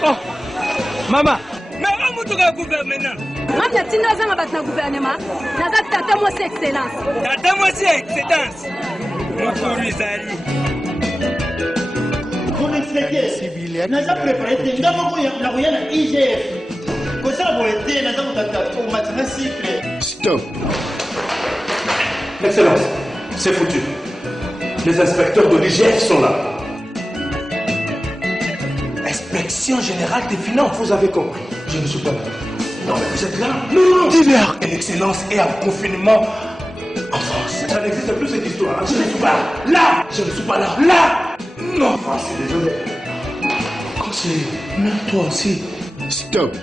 Oh, maman, mais on m'a dit gouvernement. Maman, tu n'as pas de gouvernement. Tata, moi c'est excellence. Tata, moi c'est excellence. Mon Rizali. Vous m'expliquez. Nous avons préparé des gens qui ont la IGF. Comme ça, vous êtes dans le cycle. Stop. Excellence, c'est foutu. Les inspecteurs de l'IGF sont là. Inspection générale des finances. Vous avez compris. Je ne suis pas là. Non, mais vous êtes là. Non. Divers. Et l'excellence est en confinement en France. Ça n'existe plus cette histoire. Je ne suis pas là. Je ne suis pas là. Là. Non. Ah, je suis désolé. Conseiller, même toi aussi. Stop.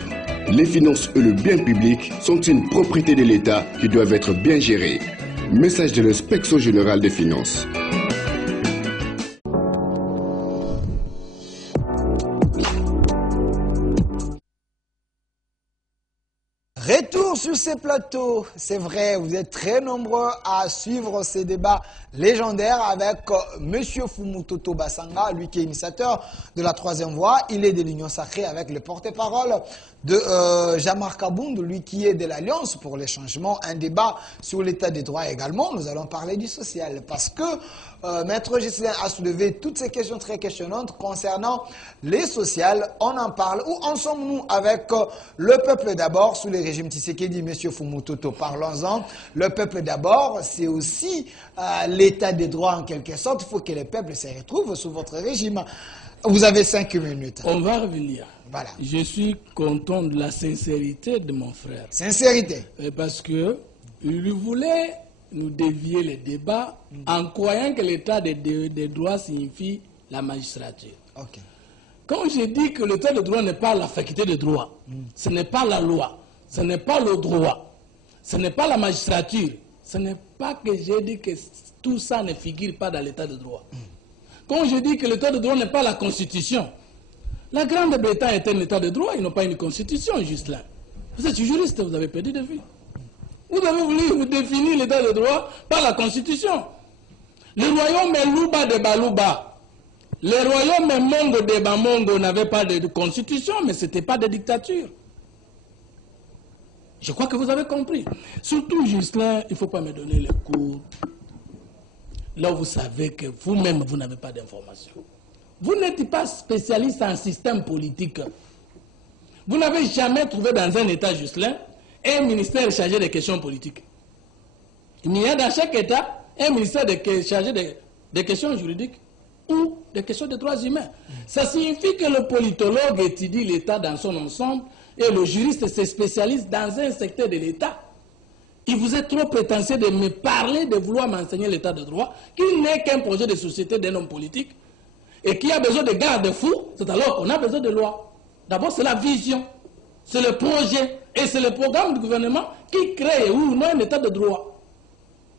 Les finances et le bien public sont une propriété de l'État qui doivent être bien gérées. Message de l'inspection générale des finances. Retour sur ces plateaux, c'est vrai, vous êtes très nombreux à suivre ces débats légendaires avec M. Fumutoto Basanga, lui qui est initiateur de la troisième voie. Il est de l'Union Sacrée avec le porte-parole de Jean-Marc Abound, lui qui est de l'Alliance pour les changements. Un débat sur l'état des droits également. Nous allons parler du social parce que Maître Ghislain a soulevé toutes ces questions très questionnantes concernant les sociales. On en parle. Où en sommes-nous avec le peuple d'abord sous les régimes Tshisekedi, M. Fumutoto? Parlons-en. Le peuple d'abord, c'est aussi l'état des droits en quelque sorte. Il faut que le peuple se retrouve sous votre régime. Vous avez 5 minutes. On va revenir. Voilà. Je suis content de la sincérité de mon frère. Sincérité. Parce que il voulait nous dévier les débats en croyant que l'état des droits signifie la magistrature. Okay. Quand je dis que l'état de droit n'est pas la faculté de droit, ce n'est pas la loi, ce n'est pas le droit, ce n'est pas la magistrature, ce n'est pas que j'ai dit que tout ça ne figure pas dans l'état de droit. Quand je dis que l'état de droit n'est pas la constitution, la Grande-Bretagne est un état de droit, ils n'ont pas une constitution, juste là. Vous êtes juriste, vous avez perdu de vue. Vous avez voulu définir l'état de droit par la constitution. Le royaume est Luba de Baluba. Le royaume est Mongo de Bamongo n'avait pas de constitution, mais ce n'était pas de dictature. Je crois que vous avez compris. Surtout, Ghislain, il ne faut pas me donner les cours. Là, vous savez que vous-même, vous n'avez pas d'informations. Vous n'êtes pas spécialiste en système politique. Vous n'avez jamais trouvé dans un État, Ghislain, un ministère chargé des questions politiques. Il y a dans chaque État un ministère chargé des questions juridiques ou des questions de droits humains. Ça signifie que le politologue étudie l'État dans son ensemble et le juriste se spécialise dans un secteur de l'État. Il vous est trop prétentieux de me parler, de vouloir m'enseigner l'état de droit, qu'il n'est qu'un projet de société d'un homme politique et qui a besoin de garde-fous, c'est alors qu'on a besoin de lois. D'abord, c'est la vision, c'est le projet et c'est le programme du gouvernement qui crée ou non un état de droit.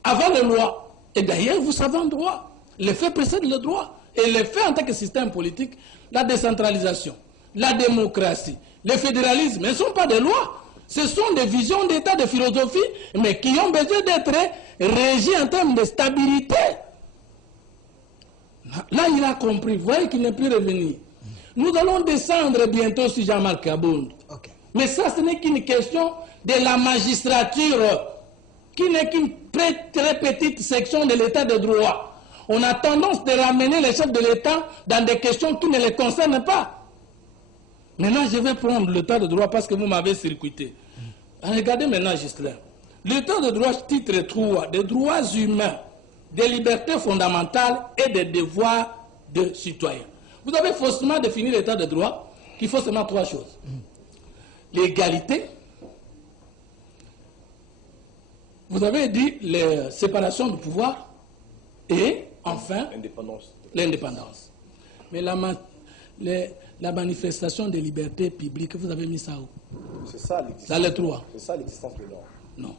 Avant les lois, et d'ailleurs, vous savez en droit, les faits précèdent le droit. Et les faits en tant que système politique, la décentralisation, la démocratie, le fédéralisme, ne sont pas des lois. Ce sont des visions d'État, de philosophie, mais qui ont besoin d'être régies en termes de stabilité. Là, il a compris. Vous voyez qu'il n'est plus revenu. Nous allons descendre bientôt sur Jean-Marc Kabound. Okay. Mais ça, ce n'est qu'une question de la magistrature, qui n'est qu'une très petite section de l'État de droit. On a tendance de ramener les chefs de l'État dans des questions qui ne les concernent pas. Maintenant, je vais prendre l'état de droit parce que vous m'avez circuité. Regardez maintenant, Gislain. L'état de droit, titre 3, des droits humains, des libertés fondamentales et des devoirs de citoyens. Vous avez faussement défini l'état de droit qu'il faut seulement 3 choses. L'égalité. Vous avez dit la séparation du pouvoir et enfin l'indépendance. Mais la manifestation des libertés publiques, vous avez mis ça où? C'est ça l'existence. Dans les 3. C'est ça l'existence de l'ordre. Non.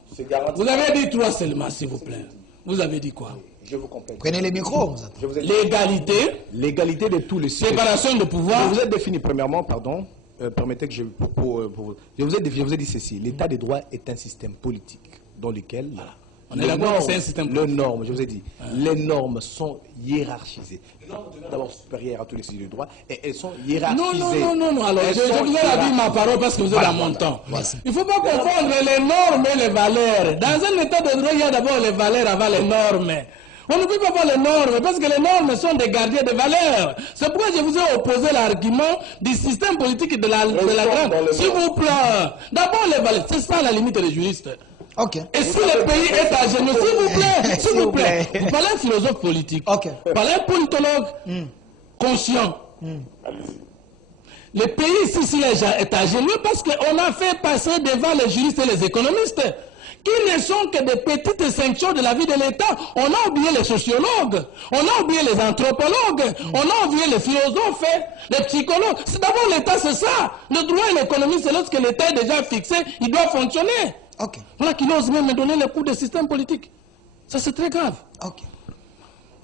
Vous avez dit 3 seulement, s'il vous plaît. Vous avez dit quoi? Je vous comprends. Prenez les micros. L'égalité de tous les séparation de pouvoir. Je vous ai défini premièrement, pardon, permettez que je vous ai dit ceci. L'état de droit est un système politique dans lequel on est d'accord, c'est un système politique. Les normes, je vous ai dit, les normes sont hiérarchisées. Les normes sont d'abord supérieures à tous les systèmes de droit et elles sont hiérarchisées. Non. Alors, je vous ai dit ma parole parce que vous êtes dans mon temps. Il ne faut pas confondre les normes et les valeurs. Dans un état de droit, il y a d'abord les valeurs avant les normes. On ne peut pas voir les normes parce que les normes sont des gardiens de valeurs. C'est pourquoi je vous ai opposé l'argument du système politique de la grande. S'il vous plaît, d'abord les valeurs. C'est ça la limite des juristes. Okay. Et si le pays est à genoux, s'il vous plaît, vous parlez un philosophe politique, parlez un politologue conscient. Le pays ici est à genoux parce qu'on a fait passer devant les juristes et les économistes, qui ne sont que des petites sanctions de la vie de l'État. On a oublié les sociologues, on a oublié les anthropologues, on a oublié les philosophes, les psychologues. D'abord l'État, c'est ça. Le droit et l'économie, c'est lorsque l'État est déjà fixé, il doit fonctionner. Voilà qu'il ose même me donner le coup de système politique. Ça, c'est très grave.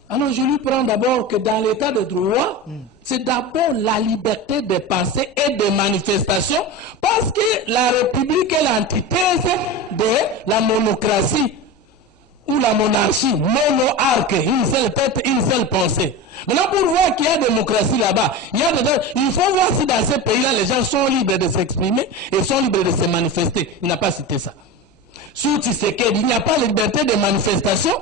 Alors, je lui prends d'abord que dans l'état de droit, c'est d'abord la liberté de pensée et de manifestation, parce que la République est l'antithèse de la monocratie ou la monarchie, monoarque, une seule tête, une seule pensée. Maintenant, pour voir qu'il y a démocratie là-bas, il faut voir si dans ces pays-là, les gens sont libres de s'exprimer et sont libres de se manifester. Il n'a pas cité ça. Sous Tshisekedi, il n'y a pas de liberté de manifestation,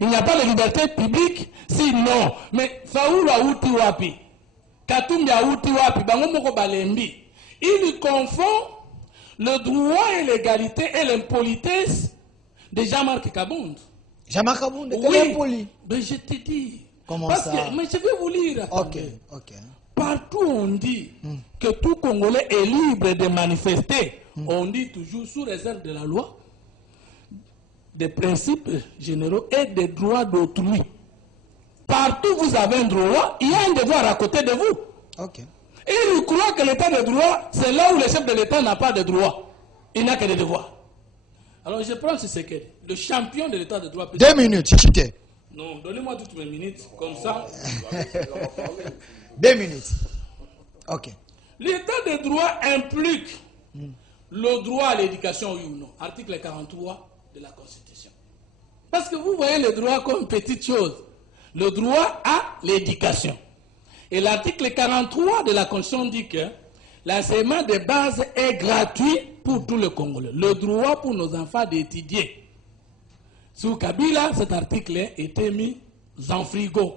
il n'y a pas de liberté publique, sinon. Mais Faoul a outi wapi, Katumbi a outi wapi, Bangomoko Balembi. Il confond le droit et l'égalité et l'impolitesse de Jean-Marc Kabound. Jean-Marc Kabound est impoli. Mais je te dis. Comment parce ça? Mais je vais vous lire. Partout on dit que tout Congolais est libre de manifester. On dit toujours sous réserve de la loi, des principes généraux et des droits d'autrui. Partout vous avez un droit, il y a un devoir à côté de vous. Et il croit que l'état de droit, c'est là où le chef de l'État n'a pas de droit. Il n'a que des devoirs. Alors je prends Tshisekedi, le champion de l'état de droit. 2 minutes, Chichité. Non, donnez-moi toutes mes minutes, comme ça. 2 minutes. L'état de droit implique le droit à l'éducation, oui ou non. Article 43 de la Constitution. Parce que vous voyez le droit comme petite chose. Le droit à l'éducation. Et l'article 43 de la Constitution dit que l'enseignement de base est gratuit pour tout le Congolais. Le droit pour nos enfants d'étudier. Sous Kabila, cet article a été mis en frigo.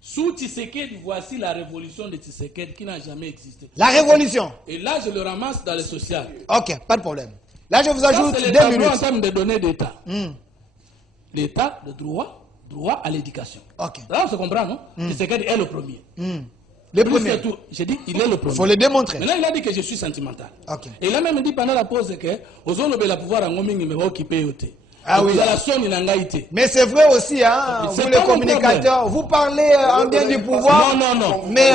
Sous Tshisekedi, voici la révolution de Tshisekedi qui n'a jamais existé. La révolution. Et là, je le ramasse dans le social. Ok, pas de problème. Là, je vous ajoute 2 minutes. En termes de données d'État. L'État de droit à l'éducation. Là, on se comprend, non? Tshisekedi est le premier. Le premier. J'ai dit, il est le premier. Il faut le démontrer. Maintenant, il a dit que je suis sentimental. Et il a même dit pendant la pause que aux zones où il a pouvoir en gomingi mais occupé yoté. Ah oui. Mais c'est vrai aussi, hein, vous les communicateurs, vous parlez en bien du pouvoir. Non. Mais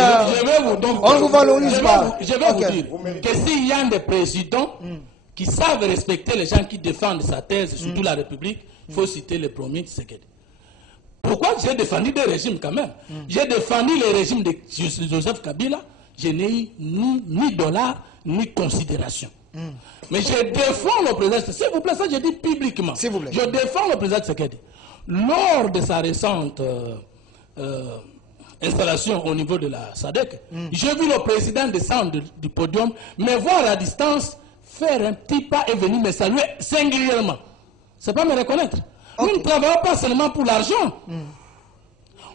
on ne vous valorise pas. Je vais vous dire que s'il y a des présidents qui savent respecter les gens qui défendent sa thèse, surtout la République, il faut citer le premier Tshisekedi. Pourquoi j'ai défendu des régimes quand même? J'ai défendu le régime de Joseph Kabila, je n'ai eu ni dollar, ni considération. Mais je défends le président, s'il vous plaît, ça je dis publiquement. S'il vous plaît. Je défends le président Tshisekedi. Lors de sa récente installation au niveau de la SADC, j'ai vu le président descendre du podium, me voir à distance, faire un petit pas et venir me saluer singulièrement. C'est pas me reconnaître. Nous ne travaillons pas seulement pour l'argent.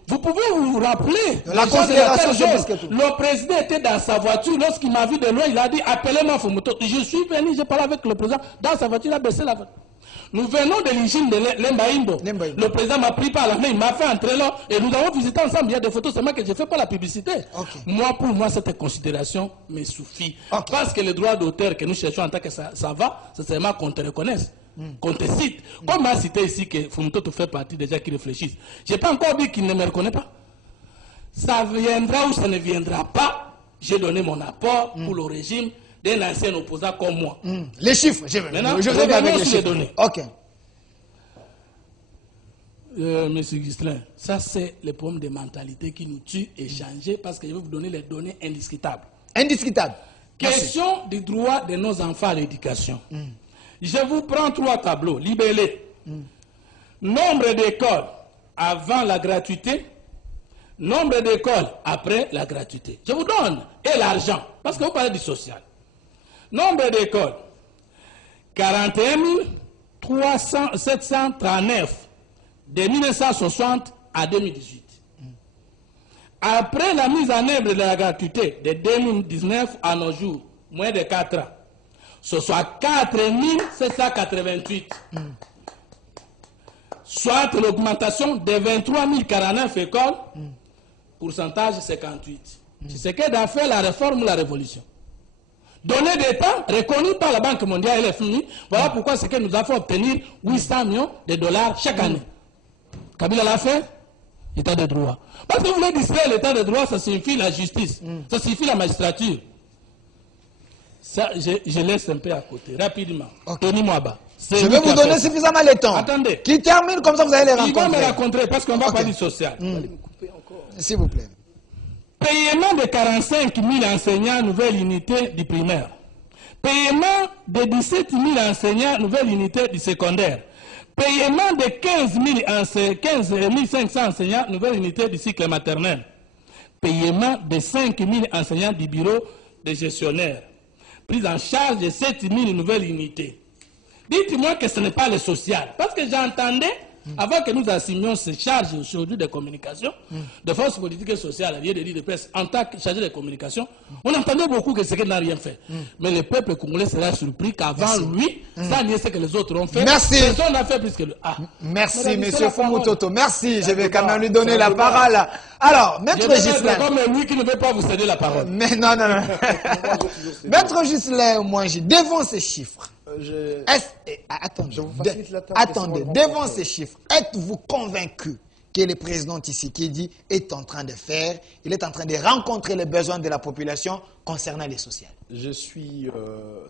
Vous pouvez vous rappeler, la considération, le président était dans sa voiture, lorsqu'il m'a vu de loin, il a dit appelez-moi Fumuto. Je suis venu, j'ai parlé avec le président, dans sa voiture, il a baissé la voiture. Nous venons de l'usine de Lembaïmbo. Le président m'a pris par la main, il m'a fait entrer là, et nous avons visité ensemble, il y a des photos, c'est moi que je ne fais pas la publicité. Moi, pour moi, cette considération me suffit. Parce que le droit d'auteur que nous cherchons en tant que ça va, c'est seulement qu'on te reconnaisse. Qu'on te cite. Comme m'a cité ici que Fumuto fait partie des gens qui réfléchissent. Je n'ai pas encore dit qu'il ne me reconnaît pas. Ça viendra ou ça ne viendra pas. J'ai donné mon apport pour le régime d'un ancien opposant comme moi. Les chiffres, je vais avec les chiffres. Données. Monsieur Ghislain, ça c'est le problème de mentalité qui nous tue et changer parce que je vais vous donner les données indiscutables. Indiscutables. Question du droit de nos enfants à l'éducation. Je vous prends 3 tableaux, libellés. Nombre d'écoles avant la gratuité, nombre d'écoles après la gratuité. Je vous donne, et l'argent, parce que vous parlez du social. Nombre d'écoles, 41 739 de 1960 à 2018. Après la mise en œuvre de la gratuité de 2019 à nos jours, moins de 4 ans, ce soit 4 788. Soit l'augmentation de 23 049 écoles, pourcentage 58. C'est ce qu'est a fait la réforme ou la révolution. Données d'État reconnues par la Banque mondiale et le FMI, voilà pourquoi c'est que nous avons obtenir 800 millions de dollars chaque année. Kabila l'a fait, État de droit. Parce que vous voulez distraire l'État de droit, ça signifie la justice, ça signifie la magistrature. Ça, je laisse un peu à côté, rapidement. Tenez-moi bas. Je vais vous donner suffisamment le temps. Attendez. Qui termine, comme ça vous allez les rencontrer. Il va me rencontrer parce qu'on va parler du social. S'il vous plaît. Paiement de 45 000 enseignants, nouvelle unité du primaire. Paiement de 17 000 enseignants, nouvelle unité du secondaire. Paiement de 15 500 enseignants, nouvelle unité du cycle maternel. Paiement de 5 000 enseignants du bureau des gestionnaires. Prise en charge de 7 000 nouvelles unités. Dites-moi que ce n'est pas le social. Parce que j'entendais, avant que nous assumions ces charges aujourd'hui de communication, de force politique et sociale, lieu de l'île de presse, en tant que chargé de communication, on entendait beaucoup que ce qu'il n'a rien fait. Mais le peuple congolais sera surpris qu'avant lui, ça n'est ce que les autres ont fait. Merci. Personne n'a fait plus que lui. Merci, M. Fumutoto. Merci. Je vais quand même lui donner la parole. Alors, Maître Ghislain. Comme lui qui ne veut pas vous céder la parole. Mais non. Maître Ghislain, moi, devant ces chiffres. Attendez, devant ces chiffres, êtes-vous convaincu que le président Tshisekedi est en train de faire, il est en train de rencontrer les besoins de la population concernant les sociales? Je suis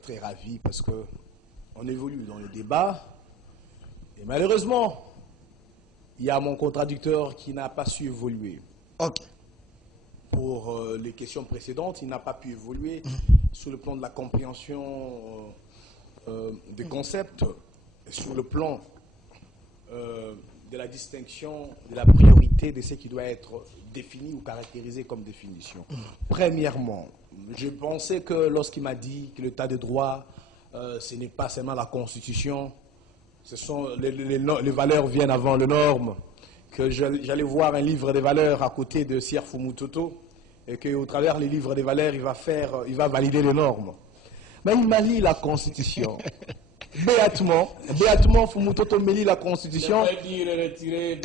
très ravi parce qu'on évolue dans le débat et malheureusement, il y a mon contradicteur qui n'a pas su évoluer. Pour les questions précédentes, il n'a pas pu évoluer sur le plan de la compréhension des concepts, sur le plan de la distinction, de la priorité de ce qui doit être défini ou caractérisé comme définition. Premièrement, je pensais que lorsqu'il m'a dit que l'état de droit, ce n'est pas seulement la Constitution, ce sont les valeurs viennent avant les normes, que j'allais voir un livre des valeurs à côté de Sir Fumutoto, et qu'au travers les livres des valeurs, il va valider les normes. Mais il m'a lu la Constitution. béatement, Fumutoto Meli la Constitution. Retirer,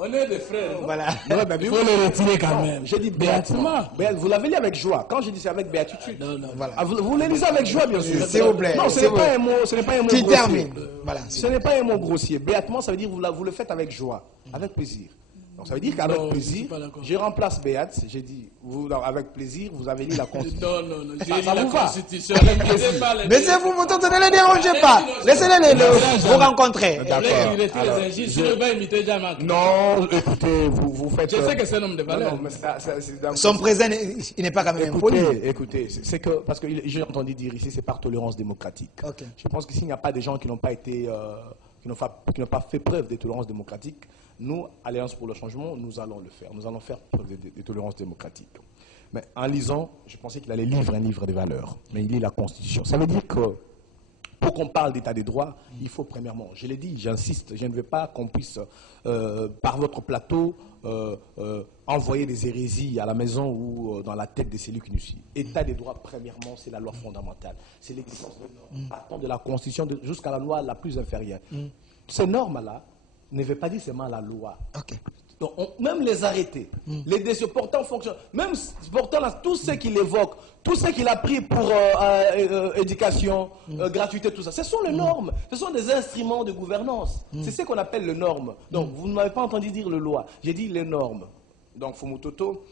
on est des frères. Voilà. Il faut le retirer quand même. J'ai dit béatement. Vous l'avez lu avec joie. Quand je dis c'est avec béatitude. Non. Voilà. Vous le lisez avec joie, bien sûr. S'il vous plaît. Non, ce n'est pas un mot, Qui grossier. termine. Voilà. Ce n'est pas un mot grossier. Béatement, ça veut dire vous le faites avec joie, avec plaisir. Donc ça veut dire qu'avec plaisir, je remplace Béat, j'ai dit, avec plaisir, vous avez lu la Constitution. Non, j'ai lu la Constitution. Mais c'est vous, ne les dérangez pas. Laissez-les vous rencontrer. Non, écoutez, vous faites... Je sais que c'est un homme de valeur. Son présent, il n'est pas quand même impoli. Écoutez, c'est que, parce que j'ai entendu dire ici, c'est par tolérance démocratique. Okay. Je pense qu'ici, il n'y a pas des gens qui n'ont pas été... qui n'ont pas fait preuve de tolérance démocratique. Nous, Alliance pour le changement, nous allons le faire. Nous allons faire preuve de tolérance démocratique. Mais en lisant, je pensais qu'il allait lire un livre des valeurs. Mais il lit la Constitution. Ça veut dire que pour qu'on parle d'état des droits, il faut premièrement, je l'ai dit, j'insiste, je ne veux pas qu'on puisse, par votre plateau, envoyer des hérésies à la maison ou dans la tête de celui qui nous suit. État des droits, premièrement, c'est la loi fondamentale. C'est l'existence de normes, partant de la Constitution jusqu'à la loi la plus inférieure. Ces normes-là ne veulent pas dire seulement la loi. Okay. Donc, même les arrêter, les décisions portant fonction, même portant tout ce qu'il évoque, tout ce qu'il a pris pour éducation, gratuité, tout ça, ce sont les normes, ce sont des instruments de gouvernance. C'est ce qu'on appelle les normes. Donc, vous ne m'avez pas entendu dire le loi, j'ai dit les normes. Donc, Fumutoto,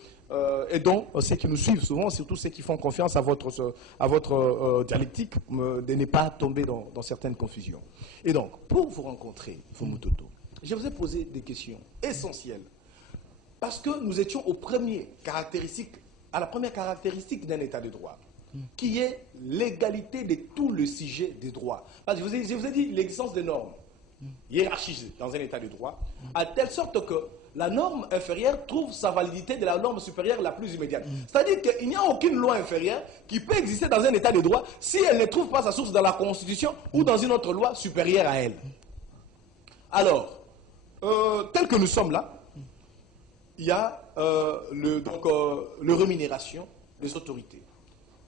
et donc, ceux qui nous suivent souvent, surtout ceux qui font confiance à votre dialectique, de ne pas tomber dans certaines confusions. Et donc, pour vous rencontrer, Fumutoto, je vous ai posé des questions essentielles. Parce que nous étions à la première caractéristique d'un état de droit, qui est l'égalité de tout le sujet des droits. Parce que je vous ai dit l'existence des normes hiérarchisées dans un état de droit, à telle sorte que la norme inférieure trouve sa validité de la norme supérieure la plus immédiate. C'est-à-dire qu'il n'y a aucune loi inférieure qui peut exister dans un état de droit si elle ne trouve pas sa source dans la Constitution ou dans une autre loi supérieure à elle. Alors, tel que nous sommes là, il y a le rémunération des autorités.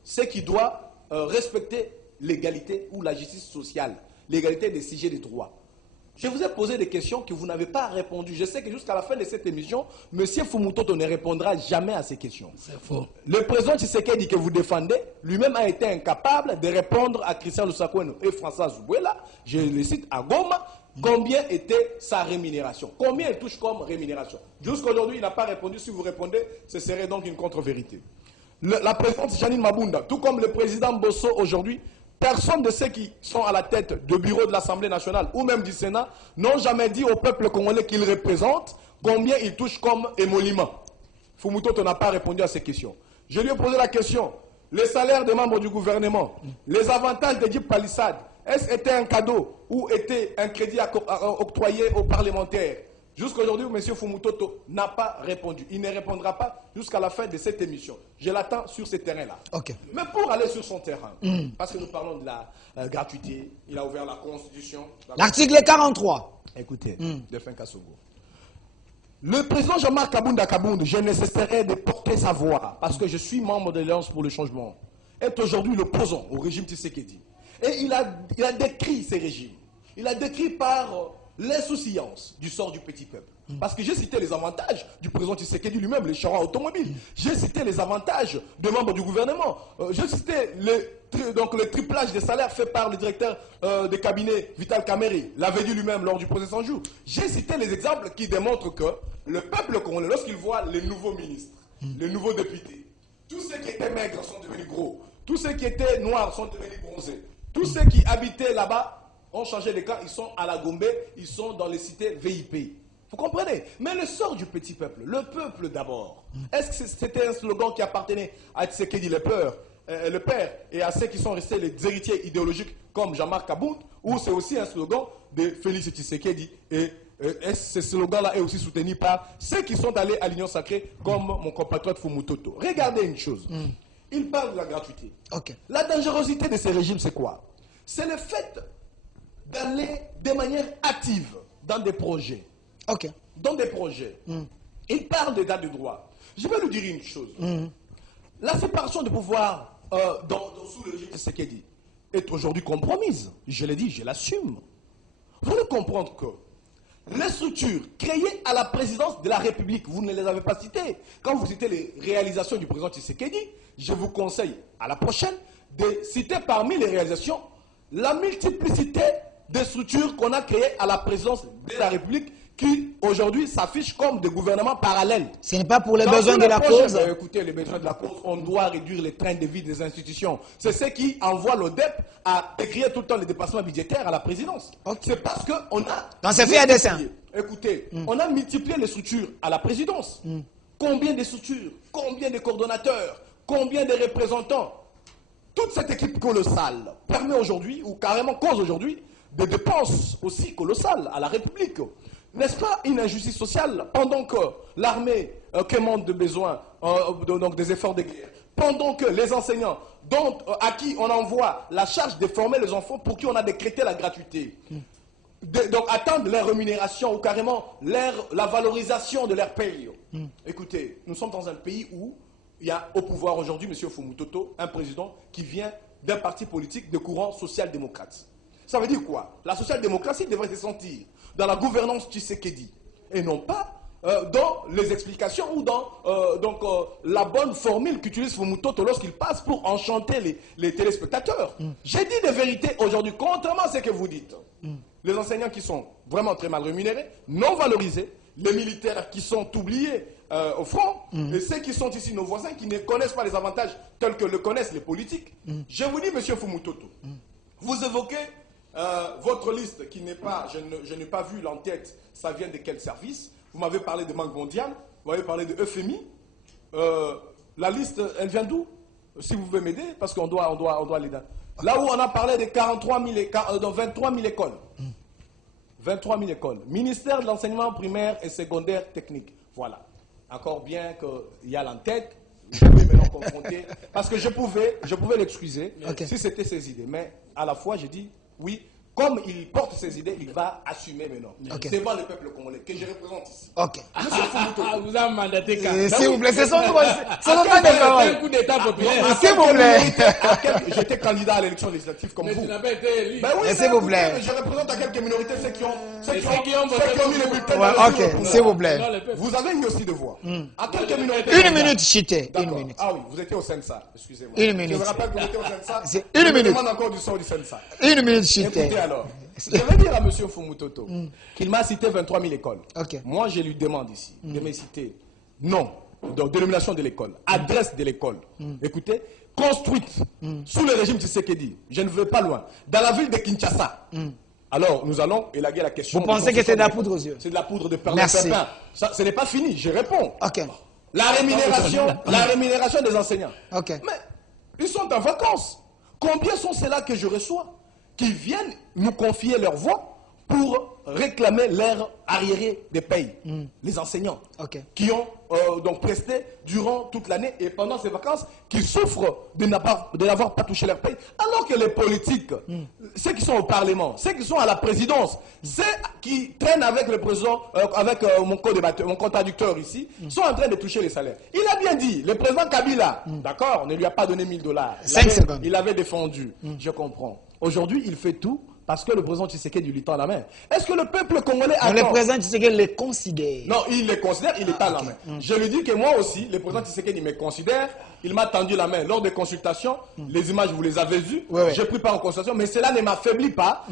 Ce qui doit respecter l'égalité ou la justice sociale, l'égalité des sujets des droits. Je vous ai posé des questions que vous n'avez pas répondu. Je sais que jusqu'à la fin de cette émission, M. Fumutoto ne répondra jamais à ces questions. C'est faux. Le président Tshisekedi que vous défendez, lui-même a été incapable de répondre à Christian Lusakweno et François Zoubuela, je le cite, à Goma, combien était sa rémunération. Combien il touche comme rémunération. Jusqu'à aujourd'hui, il n'a pas répondu. Si vous répondez, ce serait donc une contre-vérité. La présidente Janine Mabunda, tout comme le président Bosso aujourd'hui, personne de ceux qui sont à la tête du bureau de l'Assemblée nationale ou même du Sénat n'ont jamais dit au peuple congolais qu'ils représentent combien ils touchent comme émolument. Fumutoto n'a pas répondu à ces questions. Je lui ai posé la question, les salaires des membres du gouvernement, les avantages de Jeep Palissade, est-ce que c'était un cadeau ou était un crédit octroyé aux parlementaires? Jusqu'à aujourd'hui, M. Fumutoto n'a pas répondu. Il ne répondra pas jusqu'à la fin de cette émission. Je l'attends sur ce terrain-là. Okay. Mais pour aller sur son terrain, parce que nous parlons de la gratuité, il a ouvert la Constitution. L'article 43. Écoutez, Delphin Kassogo. Le président Jean-Marc Kabunda, je ne cesserai de porter sa voix, parce que je suis membre de l'Alliance pour le changement, est aujourd'hui l'opposant au régime Tshisekedi. Et il a décrit ces régimes. Il a décrit par l'insouciance du sort du petit peuple. Parce que j'ai cité les avantages du président Tshisekedi lui-même, les charrons automobiles. J'ai cité les avantages des membres du gouvernement. J'ai cité le triplage des salaires fait par le directeur de cabinet Vital Kamerhe, l'avait dit lui-même lors du procès 100 jours. J'ai cité les exemples qui démontrent que le peuple congolais, lorsqu'il voit les nouveaux ministres, les nouveaux députés, tous ceux qui étaient maigres sont devenus gros, tous ceux qui étaient noirs sont devenus bronzés, tous ceux qui habitaient là-bas ont changé de camp, ils sont à la Gombe, ils sont dans les cités VIP. Vous comprenez? Mais le sort du petit peuple, le peuple d'abord, est-ce que c'était un slogan qui appartenait à Tshisekedi le père, et à ceux qui sont restés les héritiers idéologiques comme Jean-Marc Kabunda, ou c'est aussi un slogan de Félix Tshisekedi, et ce slogan-là est aussi soutenu par ceux qui sont allés à l'Union sacrée, comme mon compatriote Fumutoto. Regardez une chose, il parle de la gratuité. Okay. La dangerosité de ces régimes, c'est quoi? C'est le fait d'aller de manière active dans des projets. Okay. Dans des projets. Il parle d'état de droit. Je vais lui dire une chose. La séparation de pouvoir sous le régime de Tshisekedi, est aujourd'hui compromise. Je l'ai dit, je l'assume. Vous devez comprendre que les structures créées à la présidence de la République, vous ne les avez pas citées. Quand vous citez les réalisations du président Tshisekedi, je vous conseille à la prochaine de citer parmi les réalisations la multiplicité des structures qu'on a créées à la présidence de la République qui aujourd'hui s'affichent comme des gouvernements parallèles. Ce n'est pas pour les besoins de la cause. Écoutez, les besoins de la cause, on doit réduire les trains de vie des institutions. C'est ce qui envoie l'ODEP à écrire tout le temps les dépassements budgétaires à la présidence. Okay. C'est parce qu'on a... Dans ces faits à dessin. Écoutez, on a multiplié les structures à la présidence. Combien de structures? Combien de coordonnateurs? Combien de représentants? Toute cette équipe colossale permet aujourd'hui, ou carrément cause aujourd'hui, des dépenses aussi colossales à la République. N'est-ce pas une injustice sociale pendant que l'armée commande de besoins, donc des efforts de guerre, pendant que les enseignants à qui on envoie la charge de former les enfants pour qui on a décrété la gratuité, donc attendent leur rémunération ou carrément la valorisation de leur paye. Écoutez, nous sommes dans un pays où il y a au pouvoir aujourd'hui, M. Fumutoto, un président qui vient d'un parti politique de courant social-démocrate. Ça veut dire quoi? La social-démocratie devrait se sentir dans la gouvernance Tshisekedi et non pas dans les explications ou dans la bonne formule qu'utilise Fumutoto lorsqu'il passe pour enchanter les téléspectateurs. J'ai dit des vérités aujourd'hui, contrairement à ce que vous dites. Les enseignants qui sont vraiment très mal rémunérés, non valorisés, les militaires qui sont oubliés au front, et ceux qui sont ici, nos voisins, qui ne connaissent pas les avantages tels que le connaissent les politiques. Je vous dis, M. Fumutoto, vous évoquez votre liste qui n'est pas, je n'ai pas vu l'entête, ça vient de quel service? Vous m'avez parlé de Banque mondiale, vous m'avez parlé de FMI. La liste, elle vient d'où? Si vous pouvez m'aider, parce qu'on doit les donner. Là où on a parlé de 23 000 écoles. 23 000 écoles. Ministère de l'enseignement primaire et secondaire technique. Voilà. Encore bien qu'il y a l'entête, je vais maintenant confronter. Parce que je pouvais l'excuser si c'était ses idées. Mais à la fois, j'ai dit, oui, comme il porte ses idées, il va assumer maintenant. Devant le peuple congolais, que je représente ici. Vous avez mandaté quand? S'il vous plaît, c'est son temps de parole. Un coup d'état populaire. S'il vous plaît. J'étais candidat à l'élection législative comme vous. Mais tu n'as pas été élu. Ben oui, s'il vous plaît. Je représente à quelques minorités ceux qui ont mis les bulletins. Ok, s'il vous plaît. Vous avez eu aussi de voix. À quelques minorités. Une minute, Chité. Une minute. Ah oui, vous étiez au Sensa. Excusez-moi. Une minute. Je vous rappelle que vous étiez au Sensa. Une minute. Je demande encore du sort du Sensa. Une minute, Chité. Écoutez alors. Je vais dire à M. Fumutoto qu'il m'a cité 23 000 écoles. Moi, je lui demande ici de me citer nom, donc dénomination de l'école, adresse de l'école. Écoutez, construite sous le régime Tshisekedi. Je ne vais pas loin. Dans la ville de Kinshasa. Alors, nous allons élaguer la question. Vous pensez que c'est de la poudre aux yeux? C'est de la poudre de perlimpinpin. Ce n'est pas fini, je réponds. La rémunération des enseignants. Mais ils sont en vacances. Combien sont ceux-là que je reçois qui viennent nous confier leur voix pour réclamer leur arriéré des payes? Les enseignants qui ont donc presté durant toute l'année et pendant ces vacances, qui souffrent de n'avoir pas touché leur paye, alors que les politiques, ceux qui sont au Parlement, ceux qui sont à la présidence, ceux qui traînent avec le président, avec mon co-débatteur, mon contradicteur ici, sont en train de toucher les salaires. Il a bien dit, le président Kabila, d'accord, on ne lui a pas donné 1 000 $. Il avait défendu, je comprends. Aujourd'hui, il fait tout parce que le président Tshisekedi lui tend la main. Est-ce que le peuple congolais attend? Le président Tshisekedi les considère. Non, il les considère, il les tend la main. Je lui dis que moi aussi, le président Tshisekedi me considère, il m'a tendu la main lors des consultations. Les images, vous les avez vues. J'ai pris part aux consultations, mais cela ne m'affaiblit pas.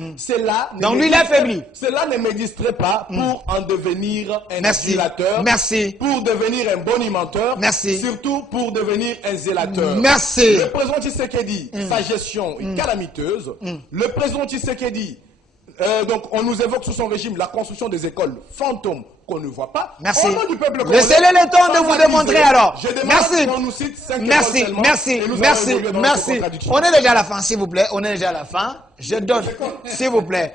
Donc lui, il affaiblit. Cela ne me distrait pas pour en devenir un zélateur. Pour devenir un bonimenteur. Surtout pour devenir un zélateur. Le président Tshisekedi, sa gestion est calamiteuse. Le président Tshisekedi, donc on nous évoque sous son régime la construction des écoles fantômes qu'on ne voit pas. Merci. Au nom du peuple congolais, laissez-le le temps de vous démontrer alors. Merci. On nous cite 5 merci. On est déjà à la fin, s'il vous plaît. On est déjà à la fin. Je donne, s'il vous plaît.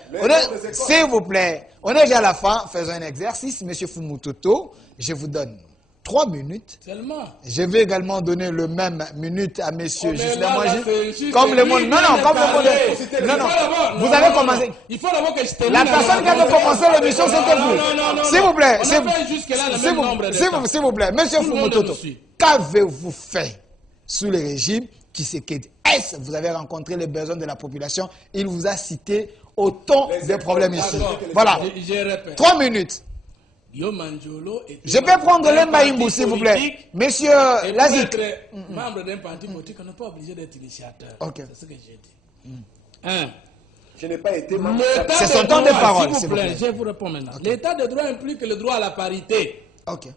S'il vous plaît. On est déjà à la fin. Faisons un exercice. Monsieur Fumutoto, je vous donne 3 minutes. Seulement. Je vais également donner le même minute à monsieur Justin Moji. Comme le monde. Non, comme le monde. Non. Vous avez commencé. Il faut d'abord que je termine. La personne qui a commencé l'émission, c'était vous. S'il vous plaît. S'il vous plaît. Monsieur Fumutoto, qu'avez-vous fait sous le régime Tshisekedi. Est-ce que vous avez rencontré les besoins de la population? Il vous a cité autant de problèmes ici. Voilà. 3 minutes. Je peux prendre l'Embaïmbou, s'il vous plaît. Monsieur Lazik. Membre d'un parti politique, on n'est pas obligé d'être initiateur. C'est ce que j'ai dit. Je n'ai pas été membre. C'est son temps de parole, s'il vous plaît. Je vous réponds maintenant. L'état de droit implique le droit à la parité.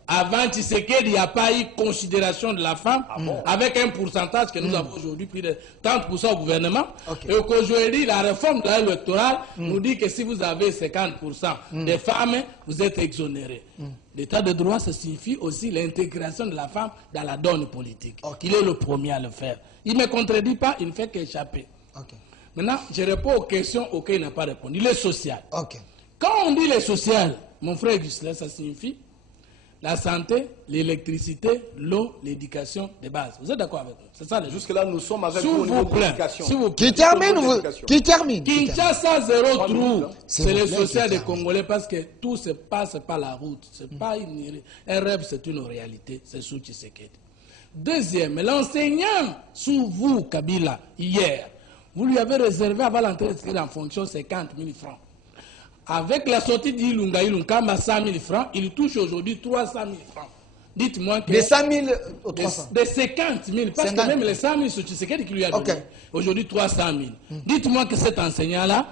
Avant Tshisekedi, il n'y a pas eu considération de la femme, avec un pourcentage que nous avons aujourd'hui, plus de 30% au gouvernement. Et qu'aujourd'hui, la réforme de l'électoral nous dit que si vous avez 50% des femmes, vous êtes exonérés. L'état de droit, ça signifie aussi l'intégration de la femme dans la donne politique. Il est le premier à le faire. Il ne me contredit pas, il ne fait qu'échapper. Maintenant, je réponds aux questions auxquelles il n'a pas répondu. Le social. Quand on dit le social, mon frère Ghislain, ça signifie la santé, l'électricité, l'eau, l'éducation de base. Vous êtes d'accord avec moi? C'est ça. Jusque-là, nous sommes avec vous au niveau de l'éducation. Qui termine? Kinshasa, zéro trou. C'est le social des Congolais parce que tout se passe par la route. Ce n'est pas un rêve, c'est une réalité. C'est sous Tshisekedi. Deuxième, l'enseignant sous vous, Kabila, hier, vous lui avez réservé avant l'entrée en fonction 50 000 francs. Avec la sortie d'Ilunga, Kama 100 000 francs, il touche aujourd'hui 300 000 francs. Dites-moi que... Des 100 000 ou 300 Des 50 000, parce 50 000. Que même les 100 000, c'est Tshisekedi qui lui a donné. Aujourd'hui, 300 000. Dites-moi que cet enseignant-là,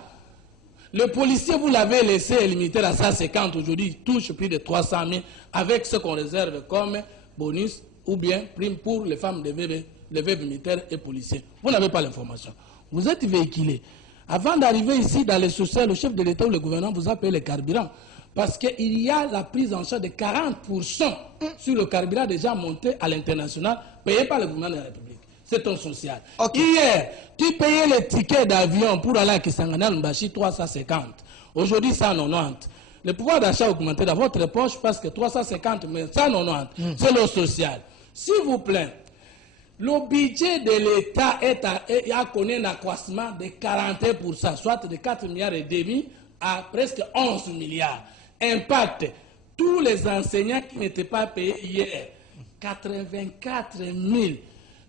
le policier, vous l'avez laissé limiter à 150, aujourd'hui, il touche plus de 300 000, avec ce qu'on réserve comme bonus ou bien prime pour les femmes de veuves militaires et policiers. Vous n'avez pas l'information. Vous êtes véhiculé. Avant d'arriver ici dans les sociales, le chef de l'État ou le gouvernement vous a payé le carburant. Parce qu'il y a la prise en charge de 40% sur le carburant déjà monté à l'international, payé par le gouvernement de la République. C'est un social. Hier, tu payais les tickets d'avion pour aller à Kisangana, Mbashi, 350. Aujourd'hui, 190. Le pouvoir d'achat a augmenté dans votre poche parce que 350, mais 190, c'est le social. S'il vous plaît, le budget de l'État a connu un accroissement de 41%, soit de 4,5 milliards à presque 11 milliards. Impact, tous les enseignants qui n'étaient pas payés hier, 84 000,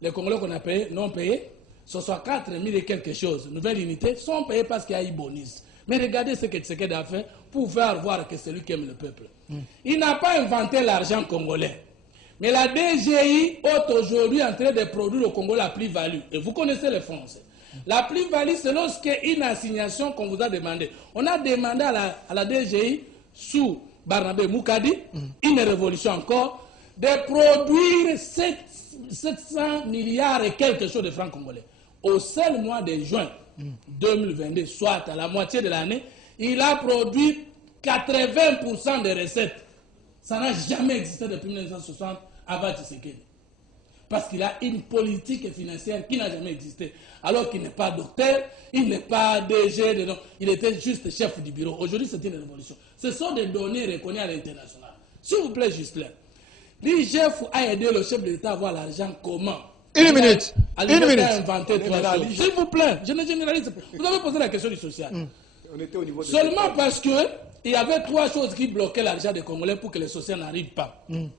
les Congolais qu'on a payés, non payés, 64 000 et quelque chose, nouvelle unité, sont payés parce qu'il y a eu bonus. Mais regardez ce que Tshisekedi a fait pour faire voir que c'est lui qui aime le peuple. Il n'a pas inventé l'argent congolais. Mais la DGI est aujourd'hui en train de produire au Congo la plus-value. Et vous connaissez les Français. La plus-value, c'est lorsqu'une assignation qu'on vous a demandé. On a demandé à la DGI, sous Barnabé Moukadi, une révolution encore, de produire 700 milliards et quelque chose de francs congolais. Au seul mois de juin 2022, soit à la moitié de l'année, il a produit 80% des recettes. Ça n'a jamais existé depuis 1960 avant Tshisekedi. Parce qu'il a une politique financière qui n'a jamais existé. Alors qu'il n'est pas docteur, il n'est pas DG, il était juste chef du bureau. Aujourd'hui, c'est une révolution. Ce sont des données reconnues à l'international. S'il vous plaît, Ghislain, l'IGF a aidé le chef de l'État à avoir l'argent comment? Une minute. S'il vous plaît, je ne généralise pas. Vous avez posé la question du social. On était au niveau de seulement parce que il y avait 3 choses qui bloquaient l'argent des Congolais pour que le social n'arrive pas. 1.